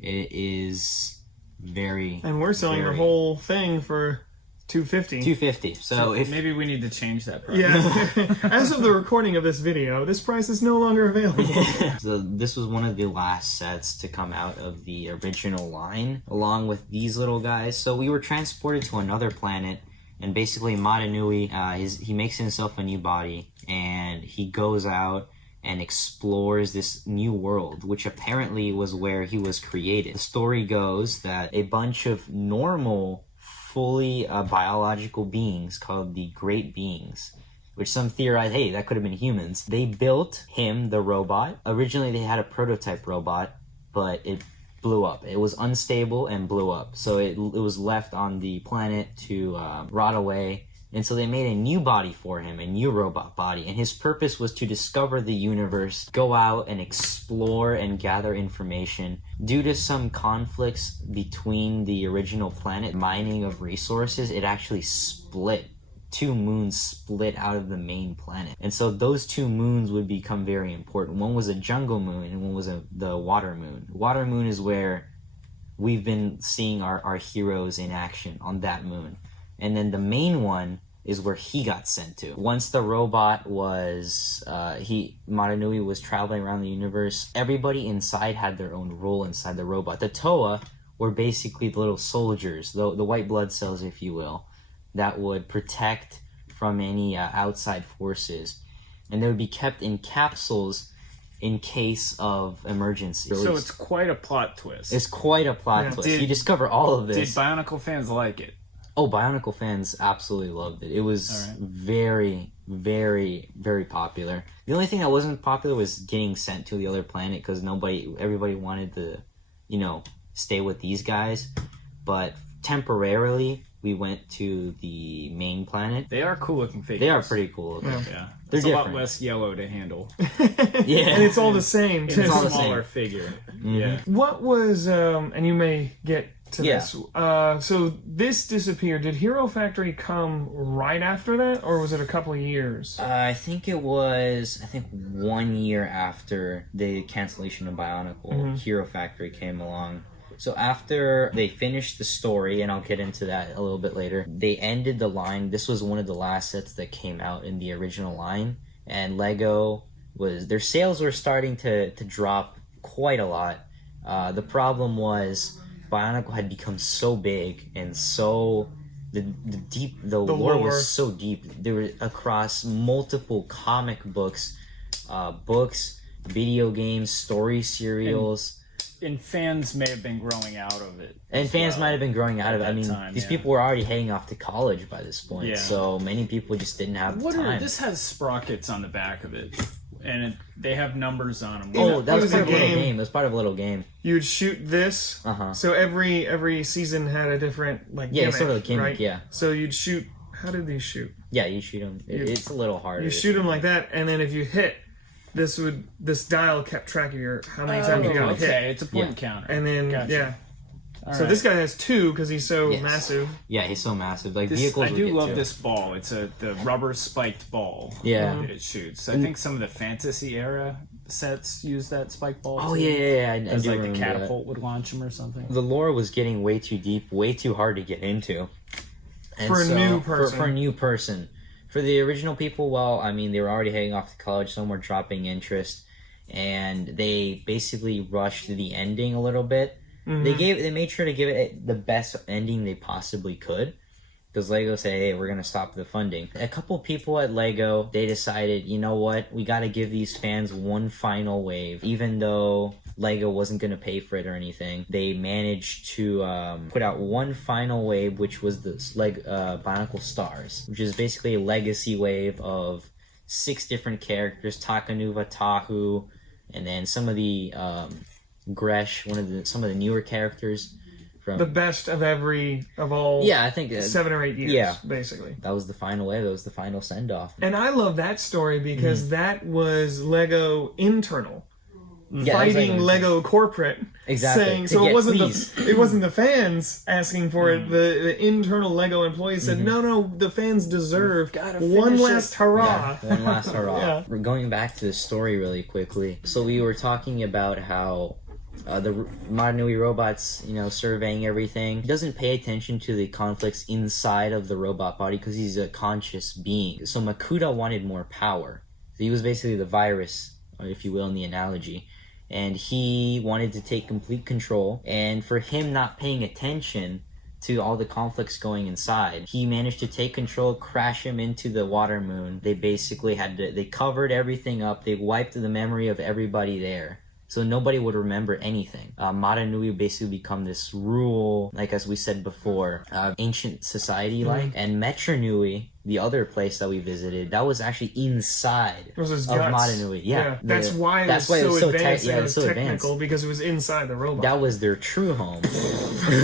It is very. And we're selling the whole thing for $250. $250. So if maybe we need to change that price. Yeah. As of the recording of this video, this price is no longer available. So this was one of the last sets to come out of the original line, along with these little guys. So we were transported to another planet, And basically, Matanui, he makes himself a new body, and he goes out and explores this new world, which apparently was where he was created. The story goes that a bunch of normal, fully biological beings called the Great Beings, which some theorize, hey, that could have been humans. They built him, the robot. Originally, they had a prototype robot, but it blew up. It was unstable and blew up. So it was left on the planet to rot away. And so they made a new body for him, a new robot body. And his purpose was to discover the universe, go out and explore and gather information. Due to some conflicts between the original planet, mining of resources, it actually split. 2 moons split out of the main planet. And so those 2 moons would become very important. One was a jungle moon and one was the water moon. Water moon is where we've been seeing our heroes in action, on that moon. And then the main one is where he got sent to. Once the robot was, Matanui was traveling around the universe, everybody inside had their own role inside the robot. The Toa were basically the little soldiers, the white blood cells, if you will, that would protect from any outside forces. And they would be kept in capsules in case of emergency. So it's quite a plot twist. It's quite a plot twist. You discover all of this. Did Bionicle fans like it? Oh, Bionicle fans absolutely loved it. It was very, very, very popular. The only thing that wasn't popular was getting sent to the other planet because everybody wanted to, stay with these guys. But temporarily, we went to the main planet. They are cool looking figures. They are pretty cool looking. Yeah. They're It's different. a lot less yellow to handle. Yeah. And it's all the same, too. It's all a the smaller same. figure. Mm-hmm. Yeah. What was, and you may get to this, so this disappeared. Did Hero Factory come right after that, or was it a couple of years? I think it was, 1 year after the cancellation of Bionicle, Hero Factory came along. So after they finished the story, and I'll get into that a little bit later, they ended the line. This was one of the last sets that came out in the original line, and Lego their sales were starting to drop quite a lot. The problem was Bionicle had become so big and so the lore was so deep. They were across multiple comic books, video games, story serials. And fans may have been growing out of it. And fans might have been growing out of it. I mean, these people were already heading off to college by this point. Yeah. So many people just didn't have the time. This has sprockets on the back of it. And they have numbers on them. Oh, that was part of a little game. That was part of a little game. You'd shoot this. So every season had a different gimmick, sort of a gimmick, right? yeah. So you'd shoot. How did they shoot? Yeah, you shoot them. It's a little harder. You shoot them like that, and then if you hit, this dial kept track of how many times you got hit. Okay, it's a point counter. And then so right. this guy has 2 because he's so massive. Yeah, he's so massive. Vehicles. I do love this ball. It's the rubber spiked ball. Yeah. That it shoots. I think some of the fantasy era sets use that spike ball. Oh too. yeah. I As do the remember catapult would launch them or something. The lore was getting way too deep, way too hard to get into. And For a new person. For a new person. For the original people, they were already heading off to college. Some were dropping interest, and they basically rushed the ending a little bit. They made sure to give it the best ending they possibly could, because Lego said, hey, we're going to stop the funding. A couple people at Lego, they decided, you know what, we got to give these fans one final wave. Even though Lego wasn't going to pay for it or anything, they managed to put out one final wave, which was the Bionicle Stars, which is basically a legacy wave of 6 different characters: Takanuva, Tahu, and then some of the Gresh, some of the newer characters from the best of all. Yeah, I think 7 or 8 years. Basically. That was the final wave. That was the final send off. And I love that story because that was Lego internal. Fighting Lego corporate, exactly. So it wasn't the fans asking for it. The internal Lego employees said, "No, the fans deserve one last hurrah." Yeah, one last hurrah. Yeah. We're going back to the story really quickly. So we were talking about how the Matanui robot's, surveying everything. He doesn't pay attention to the conflicts inside of the robot body because he's a conscious being. So Makuta wanted more power. So he was basically the virus, if you will, in the analogy. And he wanted to take complete control. And for him not paying attention to all the conflicts going inside. He managed to take control, crash him into the water moon. They basically they covered everything up. They wiped the memory of everybody there. So nobody would remember anything. Matanui basically become this rural, like as we said before, ancient society-like. And Metru, the other place that we visited, that was actually inside of Matanui. Yeah. That's why it was so advanced. It was so technical because it was inside the robot. That was their true home.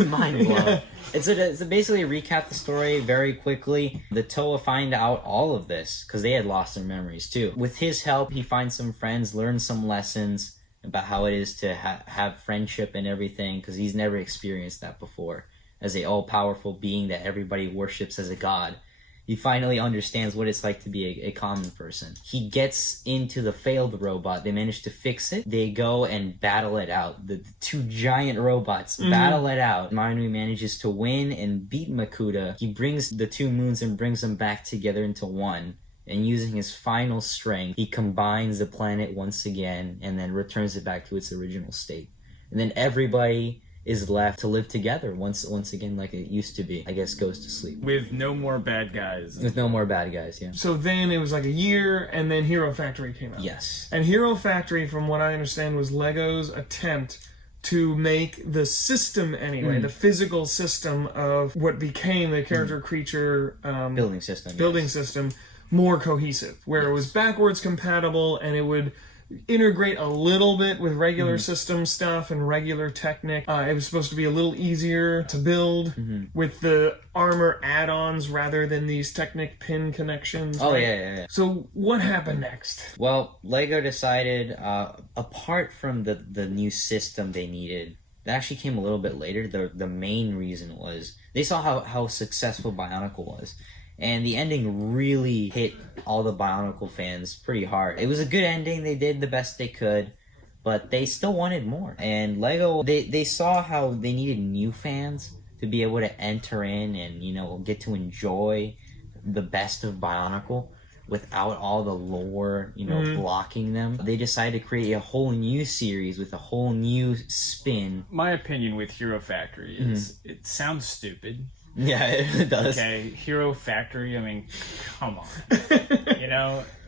Mind blown. Yeah. It's basically recap the story very quickly. The Toa find out all of this because they had lost their memories too. With his help, he finds some friends, learns some lessons about how it is to have friendship and everything, because he's never experienced that before. As a all-powerful being that everybody worships as a god, he finally understands what it's like to be a common person. He gets into the failed robot. They manage to fix it. They go and battle it out. The two giant robots battle it out. Matanui manages to win and beat Makuta. He brings the two moons and brings them back together into one. And using his final strength, he combines the planet once again and then returns it back to its original state. And then everybody is left to live together once again like it used to be. I guess goes to sleep. With no more bad guys. With no more bad guys, yeah. So then it was like a year, and then Hero Factory came out. Yes. And Hero Factory, from what I understand, was Lego's attempt to make the system the physical system of what became the character creature building system more cohesive, where it was backwards compatible and it would integrate a little bit with regular system stuff and regular Technic. It was supposed to be a little easier to build with the armor add-ons rather than these Technic pin connections. Oh, right? Yeah. So what happened next? Well, Lego decided, apart from the new system they needed, that actually came a little bit later. The main reason was they saw how successful Bionicle was. And the ending really hit all the Bionicle fans pretty hard. It was a good ending. They did the best they could, but they still wanted more. And Lego, they saw how they needed new fans to be able to enter in and, get to enjoy the best of Bionicle without all the lore, blocking them. They decided to create a whole new series with a whole new spin. My opinion with Hero Factory is it sounds stupid. Yeah, it does. Okay, Hero Factory, I mean, come on.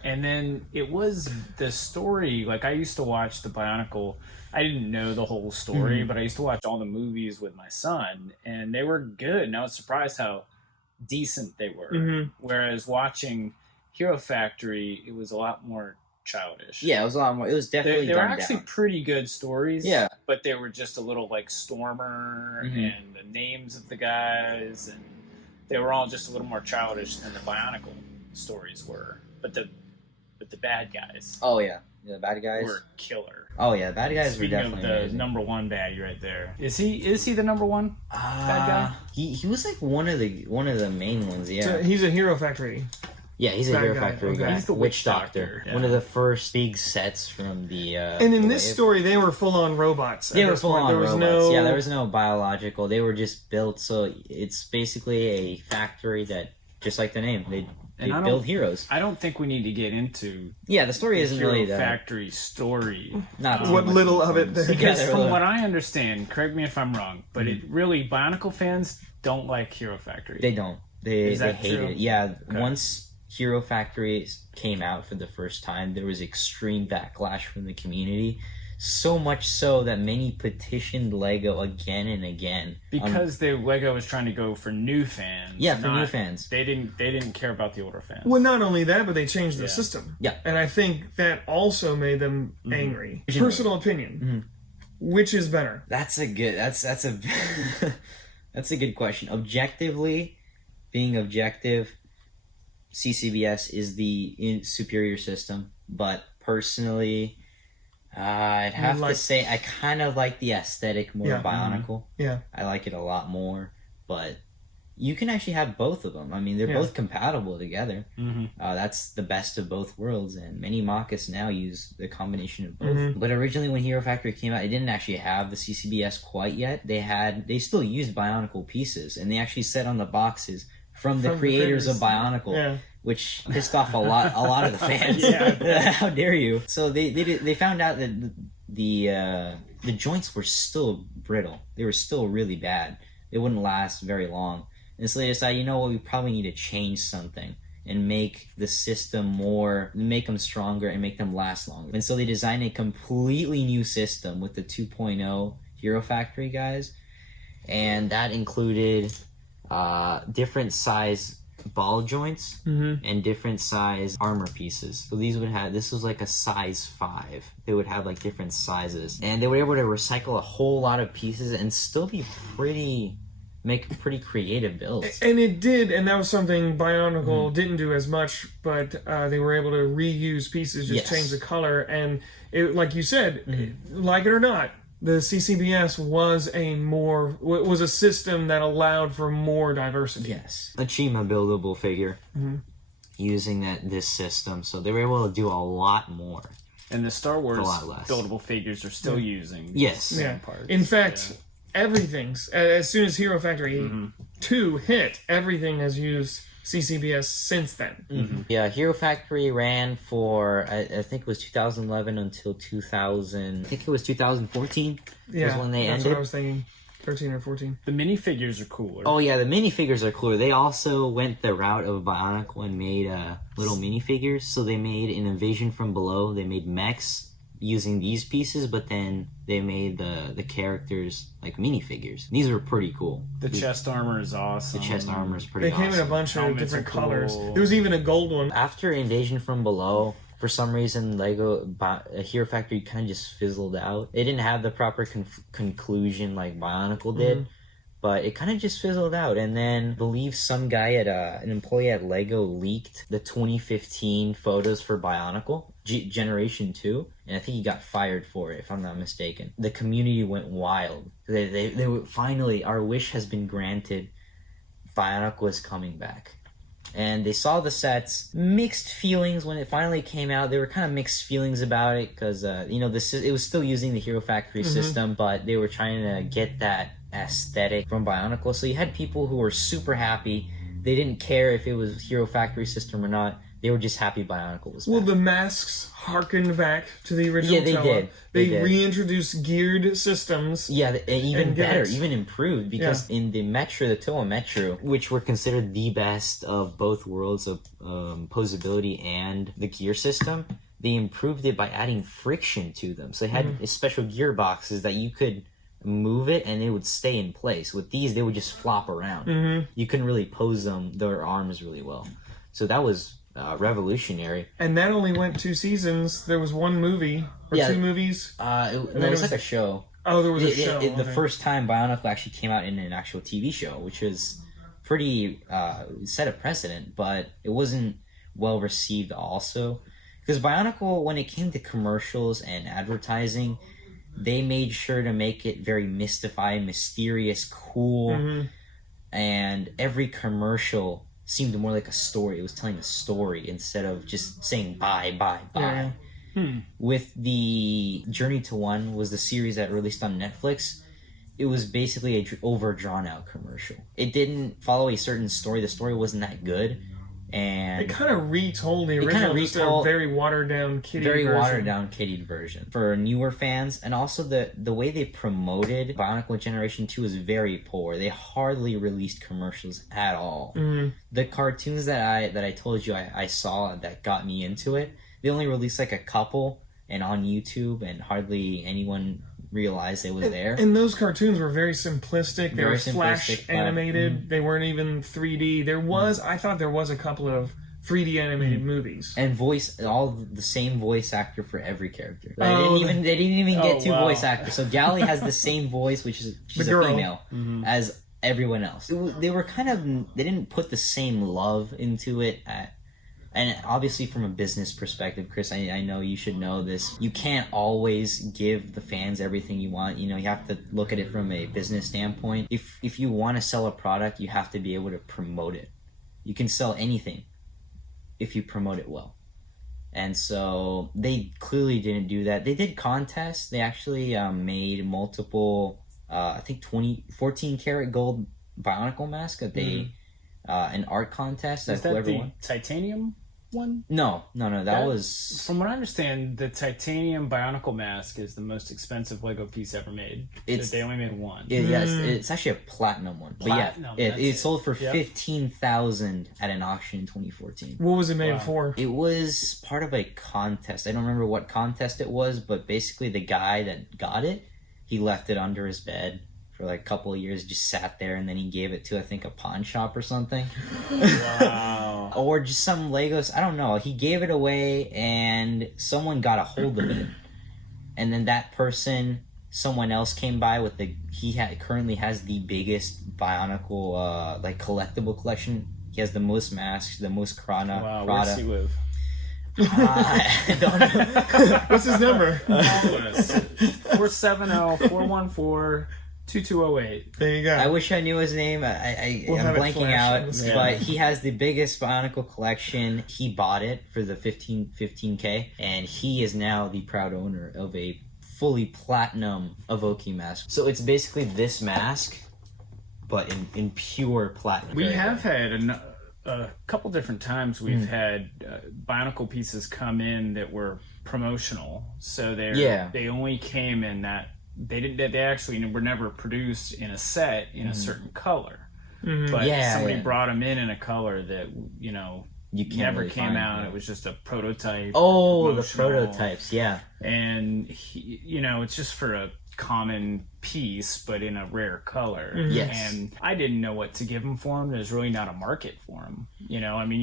And then it was the story, like I used to watch the Bionicle, I didn't know the whole story, but I used to watch all the movies with my son, and they were good, and I was surprised how decent they were. Whereas watching Hero Factory, it was a lot more childish. Yeah, it was a lot more. It was definitely they were actually pretty good stories. Yeah, but they were just a little like Stormer and the names of the guys, and they were all just a little more childish than the Bionicle stories were. But the bad guys. Oh yeah, the bad guys were killer. Oh yeah, bad guys Speaking were definitely of the amazing. number one baddie right there. Is he the number one bad guy? He was like one of the main ones. Yeah, so he's a Hero Factory. Yeah, he's a Hero Factory guy. He's the Witch Doctor. Yeah. One of the first big sets from the... and in this story, they were full-on robots. They were full-on robots. Yeah, there was no biological. They were just built, so it's basically a factory that, just like the name, they build heroes. I don't think we need to get into... Yeah, the story isn't really that. Factory story. Not what little of it there. Because from what I understand, correct me if I'm wrong, but it really, Bionicle fans don't like Hero Factory. They don't. They hate true? it. Yeah, Okay. Once Hero Factory came out for the first time, there was extreme backlash from the community. So much so that many petitioned Lego again and again. Because Lego was trying to go for new fans. Yeah, for new fans. They didn't care about the older fans. Well, not only that, but they changed the system. Yeah. And I think that also made them angry. Personal opinion. Which is better? That's a good that's a that's a good question. Objectively, being objective, CCBS is the superior system, but personally, I'd have to say I kind of like the aesthetic more of Bionicle. Yeah. I like it a lot more, but you can actually have both of them. I mean, they're both compatible together. That's the best of both worlds, and many Machas now use the combination of both. But originally when Hero Factory came out, it didn't actually have the CCBS quite yet. They still used Bionicle pieces, and they actually said on the boxes, from the creators of Bionicle, which pissed off a lot of the fans. How dare you? So they found out that the joints were still brittle. They were still really bad. it wouldn't last very long. And so they decided, you know what, we probably need to change something and make the system make them stronger and make them last longer. And so they designed a completely new system with the 2.0 Hero Factory guys. And that included different size ball joints and different size armor pieces. So this was like a size 5. They would have like different sizes. And they were able to recycle a whole lot of pieces and still make pretty creative builds. And it did, and that was something Bionicle didn't do as much, but they were able to reuse pieces, just change the color. And it, like you said, like it or not, the CCBS was a system that allowed for more diversity. Yes. Achievement buildable figure using this system. So they were able to do a lot more. And the Star Wars buildable figures are still using the same parts. In fact, everything's, as soon as Hero Factory 2 hit, everything has used CCBS since then. Yeah, Hero Factory ran for, I think it was 2011 until 2000, I think it was 2014 was when they ended. That's what I was thinking, 13 or 14. The minifigures are cooler. Oh yeah, the minifigures are cooler. They also went the route of Bionicle and made little minifigures. So they made an Invasion from Below, they made mechs using these pieces, but then they made the characters like minifigures. These were pretty cool. The chest armor is awesome. The chest armor is pretty awesome. They came in a bunch of different colors. There was even a gold one. After Invasion from Below, for some reason, Hero Factory kind of just fizzled out. It didn't have the proper conclusion like Bionicle did. But it kind of just fizzled out. And then I believe some guy an employee at LEGO leaked the 2015 photos for Bionicle, Generation 2. And I think he got fired for it, if I'm not mistaken. The community went wild. They were, finally, our wish has been granted. Bionicle is coming back. And they saw the sets, mixed feelings when it finally came out. They were kind of mixed feelings about it because, it was still using the Hero Factory system, but they were trying to get that aesthetic from Bionicle. So you had people who were super happy. They didn't care if it was Hero Factory system or not. They were just happy Bionicle was back. Well, the masks harkened back to the original they Toa. did. They reintroduced geared systems. Yeah, even better, gimmicks. even improved, because in the Toa Metru, which were considered the best of both worlds of posability and the gear system, they improved it by adding friction to them. So they had special gearboxes that you could move it and it would stay in place. With these, they would just flop around. You couldn't really pose their arms really well. So that was revolutionary. And that only went 2 seasons. There was one movie or 2 movies. It was like a show. Oh, there was a show. The first time Bionicle actually came out in an actual TV show, which was pretty set a precedent, but it wasn't well received also. Because Bionicle, when it came to commercials and advertising, they made sure to make it very mysterious, cool, and every commercial seemed more like a story. It was telling a story instead of just saying bye. With the Journey to One was the series that released on Netflix. It was basically a over drawn out commercial. It didn't follow a certain story. The story wasn't that good. And it kind of retold the original, just a very watered down kiddied version for newer fans. And also the way they promoted Bionicle Generation 2 was very poor. They hardly released commercials at all. The cartoons that I told you I saw that got me into it, they only released like a couple and on YouTube, and hardly anyone realized they was there. And those cartoons were very simplistic. They were flash animated. They weren't even 3D. I thought there was a couple of 3D animated movies. And all the same voice actor for every character. They didn't even get 2 voice actors. So Gally has the same voice, she's a female, as everyone else. They didn't put the same love into it and obviously from a business perspective, Chris, I know you should know this. You can't always give the fans everything you want. You have to look at it from a business standpoint. If you want to sell a product, you have to be able to promote it. You can sell anything if you promote it well. And so they clearly didn't do that. They did contests. They actually made multiple, I think 14 karat gold Bionicle mask that they, an art contest. Is that the titanium one? No. That was... From what I understand, the titanium Bionicle mask is the most expensive Lego piece ever made. They only made one. It's actually a platinum one. Platinum, but it sold for $15,000 at an auction in 2014. What was it made for? It was part of a contest. I don't remember what contest it was, but basically the guy that got it, he left it under his bed for like a couple of years, just sat there, and then he gave it to, I think, a pawn shop or something. Wow. Or just some Legos. I don't know. He gave it away, and someone got a hold of it. And then that person, someone else came by with currently has the biggest Bionicle, collectible collection. He has the most masks, the most Prada. Wow, where does he live? I don't know. What's his number? 470-414-2208. There you go. I wish I knew his name. I'm blanking out. But he has the biggest Bionicle collection. He bought it for the 15K, and he is now the proud owner of a fully platinum evoking mask. So it's basically this mask, but in pure platinum. We have had a couple different times we've had Bionicle pieces come in that were promotional. So they only came in that they actually were never produced in a set in a certain color. But somebody brought them in a color that you never really came out. It was just a prototype. Oh, the prototypes, yeah. And it's just for a common piece, but in a rare color. Yes. And I didn't know what to give them for them. There's really not a market for them. You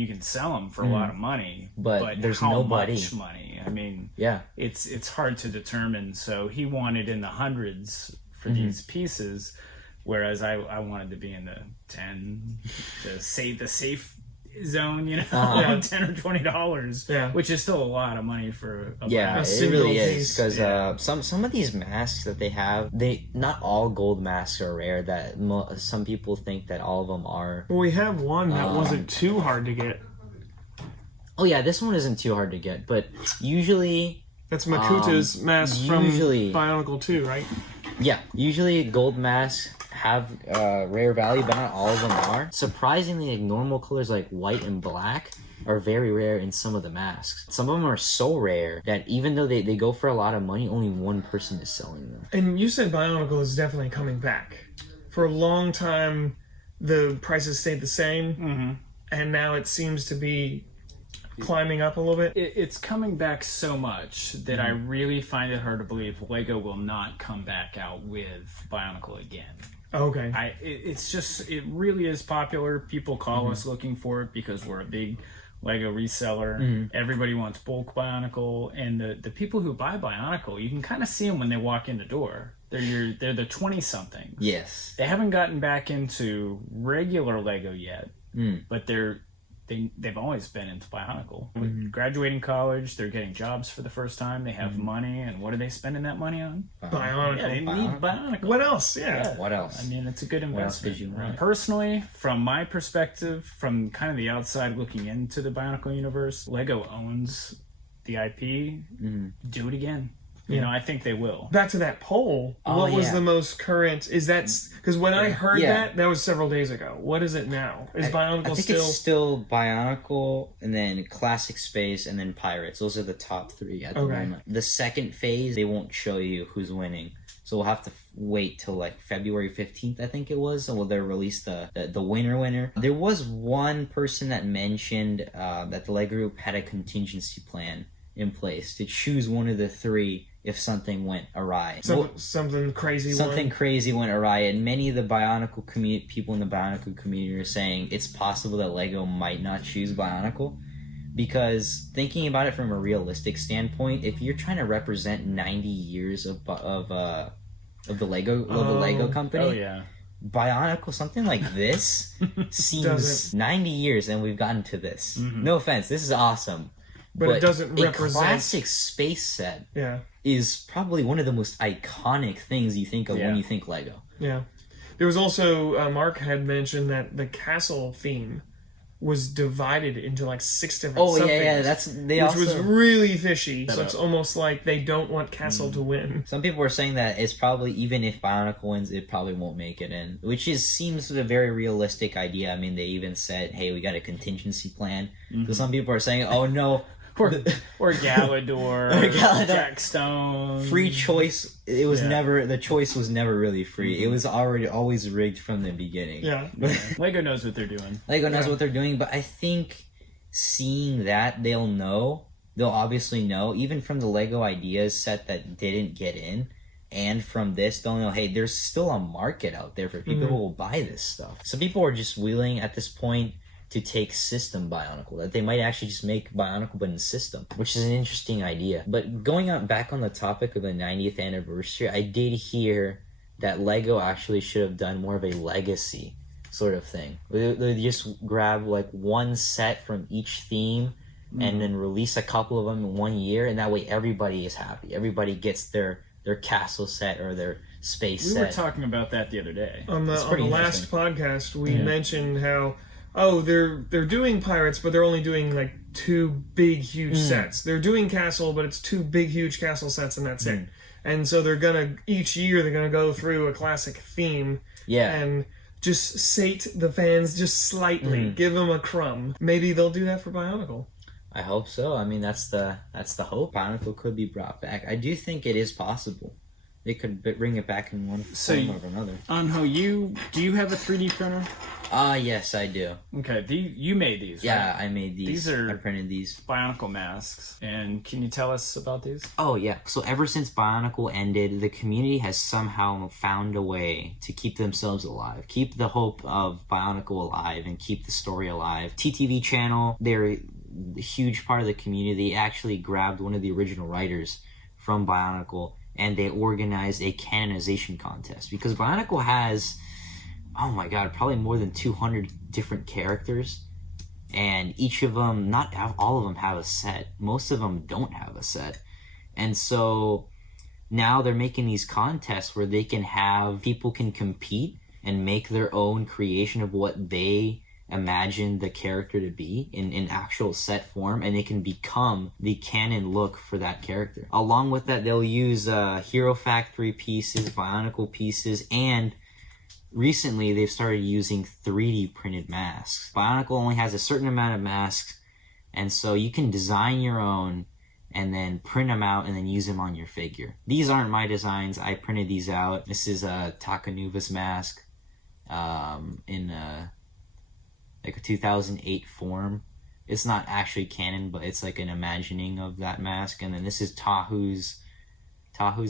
can sell them for a lot of money, but there's how nobody. Much money? Yeah. It's hard to determine. So he wanted in the hundreds for these pieces, whereas I wanted to be in the 10, the safe zone, $10 or $20, which is still a lot of money for a it really is, because some of these masks that they have, not all gold masks are rare. That some people think that all of them are. Well, we have one that wasn't too hard to get. Oh yeah, this one isn't too hard to get, but usually that's Makuta's mask from Bionicle 2, right? Yeah, usually gold masks have rare value, but not all of them are. Surprisingly, normal colors like white and black are very rare in some of the masks. Some of them are so rare that even though they go for a lot of money, only one person is selling them. And you said Bionicle is definitely coming back. For a long time, the prices stayed the same, and now it seems to be climbing up a little bit. It's coming back so much that I really find it hard to believe Lego will not come back out with Bionicle again. Okay. It really is popular. People call us looking for it because we're a big Lego reseller. Everybody wants bulk Bionicle, and the people who buy Bionicle, you can kind of see them when they walk in the door. They're the 20-somethings. Yes. They haven't gotten back into regular Lego yet, but they've always been into Bionicle. With graduating college, they're getting jobs for the first time. They have money, and what are they spending that money on? Bionicle. Yeah, they need Bionicle. What else? Yeah. What else? It's a good investment. Right. Personally, from my perspective, from kind of the outside looking into the Bionicle universe, Lego owns the IP. Do it again. I think they will. Back to that poll. What was the most current? Is that because when I heard that was several days ago. What is it now? Is Bionicle I think it's still Bionicle, and then Classic Space, and then Pirates. Those are the top three at the moment. The second phase, they won't show you who's winning. So we'll have to wait till like February 15th, I think it was, and they'll release the winner. There was one person that mentioned that the Lego group had a contingency plan in place to choose one of the three if something went awry. Something crazy went awry, and many of the Bionicle people in the Bionicle community are saying it's possible that Lego might not choose Bionicle, because thinking about it from a realistic standpoint, if you're trying to represent 90 years of the Lego company, Bionicle, something like this seems 90 years and we've gotten to this. No offense, this is awesome. But it doesn't represent... A classic space set is probably one of the most iconic things you think of when you think Lego. Yeah. There was also, Mark had mentioned that the castle theme was divided into like 6 different Oh subthemes. yeah, which was really fishy. So it's almost like they don't want Castle to win. Some people were saying that it's probably, even if Bionicle wins, it probably won't make it in, which seems a very realistic idea. I mean, they even said, "Hey, we got a contingency plan." So some people are saying, "Oh no." Or Galador, Jack Stone. Free choice. It was never, the choice was never really free. It was always rigged from the beginning. Yeah. Lego knows what they're doing. Lego knows what they're doing, but I think seeing that, they'll obviously know, even from the Lego Ideas set that didn't get in, and from this, they'll know, hey, there's still a market out there for people who will buy this stuff. So people are just willing at this point to take system Bionicle, that they might actually just make Bionicle but in system, which is an interesting idea. But going back on the topic of the 90th anniversary, I did hear that Lego actually should have done more of a legacy sort of thing. They just grab like one set from each theme and then release a couple of them in 1 year, and that way everybody is happy. Everybody gets their castle set or their space set. We were talking about that the other day. On the last podcast, we mentioned how they're doing pirates, but they're only doing like 2 big huge sets. They're doing castle, but it's 2 big huge castle sets, and that's it. And so each year they're gonna go through a classic theme and just sate the fans just slightly, give them a crumb. Maybe they'll do that for Bionicle. I hope so. I mean, that's the hope. Bionicle could be brought back. I do think it is possible. They could bring it back in one form or another. Anho, do you have a 3D printer? Yes, I do. Okay, you made these, right? Yeah, I made these. I printed these. Bionicle masks. And can you tell us about these? Oh, yeah. So ever since Bionicle ended, the community has somehow found a way to keep themselves alive. Keep the hope of Bionicle alive and keep the story alive. TTV channel, they're a huge part of the community. They actually grabbed one of the original writers from Bionicle, and they organized a canonization contest, because Bionicle has, oh my god, probably more than 200 different characters, and each of them, not all of them have a set. Most of them don't have a set. And so now they're making these contests where people can compete and make their own creation of what they imagine the character to be in actual set form, and they can become the canon look for that character. Along with that, they'll use Hero Factory pieces, Bionicle pieces, and recently they've started using 3D printed masks. Bionicle only has a certain amount of masks, and so you can design your own and then print them out and then use them on your figure. These aren't my designs. I printed these out. This is a Takanuva's mask in like a 2008 form. It's not actually canon, but it's like an imagining of that mask. And then this is Tahu's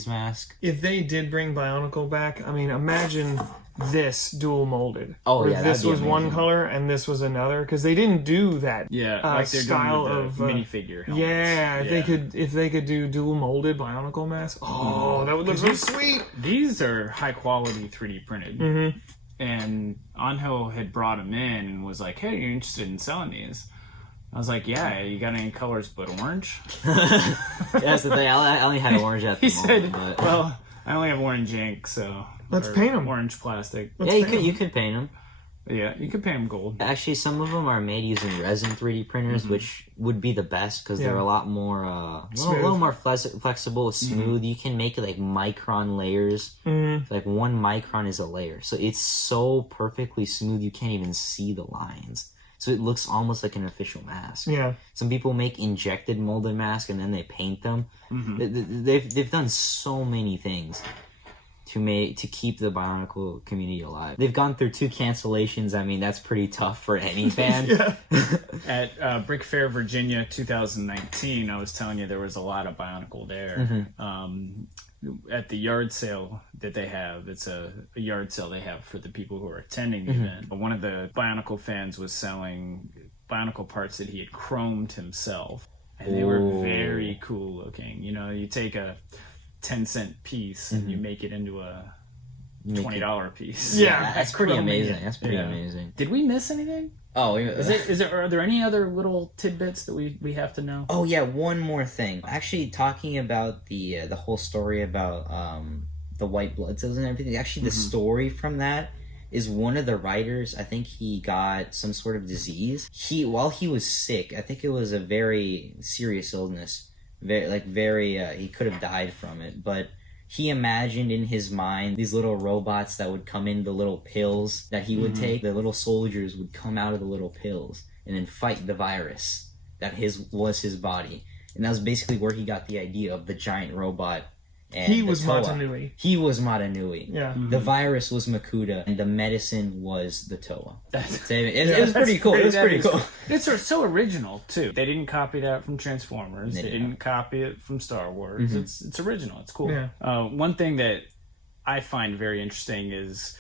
mask. If they did bring Bionicle back, I mean, imagine this dual molded. Oh, yeah, this was amazing. One color and this was another, because they didn't do that. Yeah, like they're style doing of minifigure helmets. Yeah, if they could do dual molded Bionicle masks, that would look so sweet. These are high quality 3D printed. And Anho had brought them in and was like, "Hey, you're interested in selling these?" I was like, "Yeah, you got any colors but orange?" That's the thing. I only had orange at the moment. But... Well, I only have orange ink, so let's paint them. Orange plastic. You could paint them. Yeah, you could paint them gold. Actually, some of them are made using resin 3D printers, which would be the best because they're a lot more, a little more flexible, smooth. You can make like micron layers. Like 1 micron is a layer, so it's so perfectly smooth you can't even see the lines. So it looks almost like an official mask. Yeah. Some people make injected molded masks and then they paint them. They've done so many things to keep the Bionicle community alive. They've gone through 2 cancellations. I mean, that's pretty tough for any fan. At Brick Fair, Virginia, 2019, I was telling you there was a lot of Bionicle there. At the yard sale that they have, it's a yard sale they have for the people who are attending the event. But one of the Bionicle fans was selling Bionicle parts that he had chromed himself. And they were very cool looking. You know, you take a 10-cent piece and you make it into a $20 piece. Yeah, that's pretty amazing. That's pretty amazing. Did we miss anything? Oh, are there any other little tidbits that we have to know? Oh yeah, one more thing. Actually, talking about the whole story about the white blood cells and everything. Actually, the story from that is one of the writers, I think he got some sort of disease. While he was sick, I think it was a very serious illness. He could have died from it, but he imagined in his mind these little robots that would come in the little pills that he would take. The little soldiers would come out of the little pills and then fight the virus that was his body. And that was basically where he got the idea of the giant robot. And he was Toa. Matanui. He was Matanui. Yeah. The virus was Makuta, and the medicine was the Toa. It was pretty cool. It was pretty cool. It's so original too. They didn't copy that from Transformers. They didn't copy it from Star Wars. It's original. It's cool. Yeah. One thing that I find very interesting is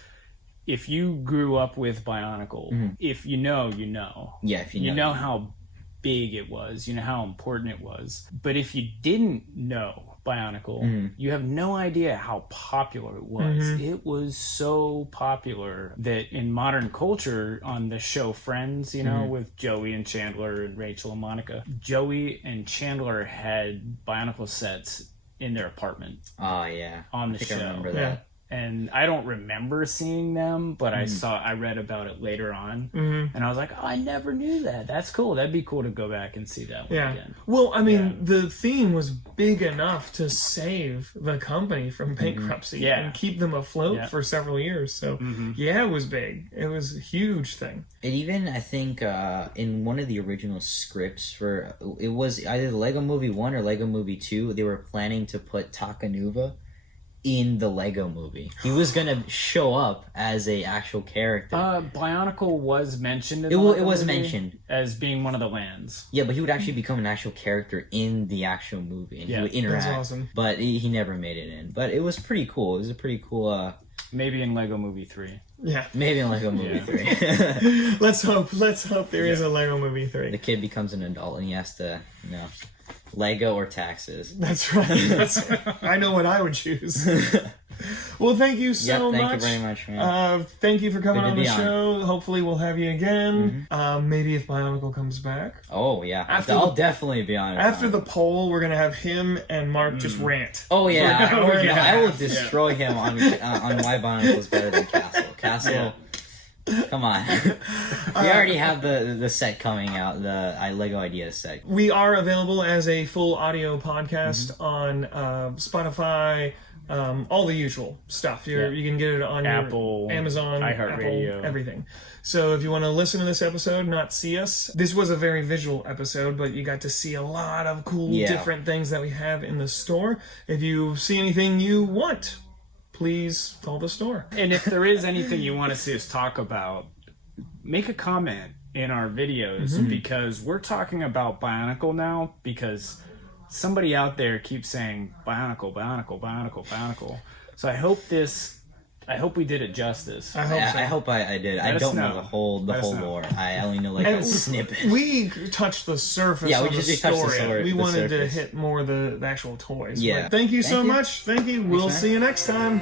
if you grew up with Bionicle, if you know, you know. Yeah, if you know how big it was, you know how important it was. But if you didn't know Bionicle, you have no idea how popular it was. It was so popular that in modern culture, on the show Friends, you know, with Joey and Chandler and Rachel and Monica, Joey and Chandler had Bionicle sets in their apartment. Oh yeah, on the show. I remember that. And I don't remember seeing them, but I read about it later on, and I was like, oh, I never knew that. That's cool. That'd be cool to go back and see that one again. Well, I mean, the theme was big enough to save the company from bankruptcy and keep them afloat for several years. So, it was big. It was a huge thing. It even, I think, in one of the original scripts it was either the Lego Movie 1 or Lego Movie 2, they were planning to put Takanuva in the Lego Movie. He was gonna show up as a actual character. Bionicle was mentioned in it the was movie mentioned as being one of the lands. Yeah, but he would actually become an actual character in the actual movie, and he would interact. That's awesome. But he never made it in. But it was pretty cool. It was a pretty cool. Maybe in Lego Movie 3. Yeah. Maybe in Lego Movie 3. Let's hope there is a Lego Movie 3. The kid becomes an adult and he has to, Lego or taxes. That's right. I know what I would choose. Well, thank you so much. Thank you very much, man. Thank you for coming on the on. show. Hopefully we'll have you again. Maybe if Bionicle comes back. Oh, yeah. I'll definitely be on it. After the poll, we're going to have him and Mark just rant. Oh, yeah. I will destroy him on why Bionicle is better than Castle. Castle... Come on. We already have the set coming out, the Lego Ideas set. We are available as a full audio podcast on Spotify, all the usual stuff. You can get it on Apple, your Amazon, iHeartRadio, Apple, everything. So if you want to listen to this episode, not see us, this was a very visual episode, but you got to see a lot of cool different things that we have in the store. If you see anything you want, please call the store. And if there is anything you want to see us talk about, make a comment in our videos because we're talking about Bionicle now because somebody out there keeps saying Bionicle, Bionicle, Bionicle, Bionicle. So I hope we did it justice. I hope so. I hope I did. I don't know the whole lore. I only know a snippet. We touched the surface of the story. We wanted to hit more the actual toys. Yeah. But thank you so much. Thank you. We'll see you next time.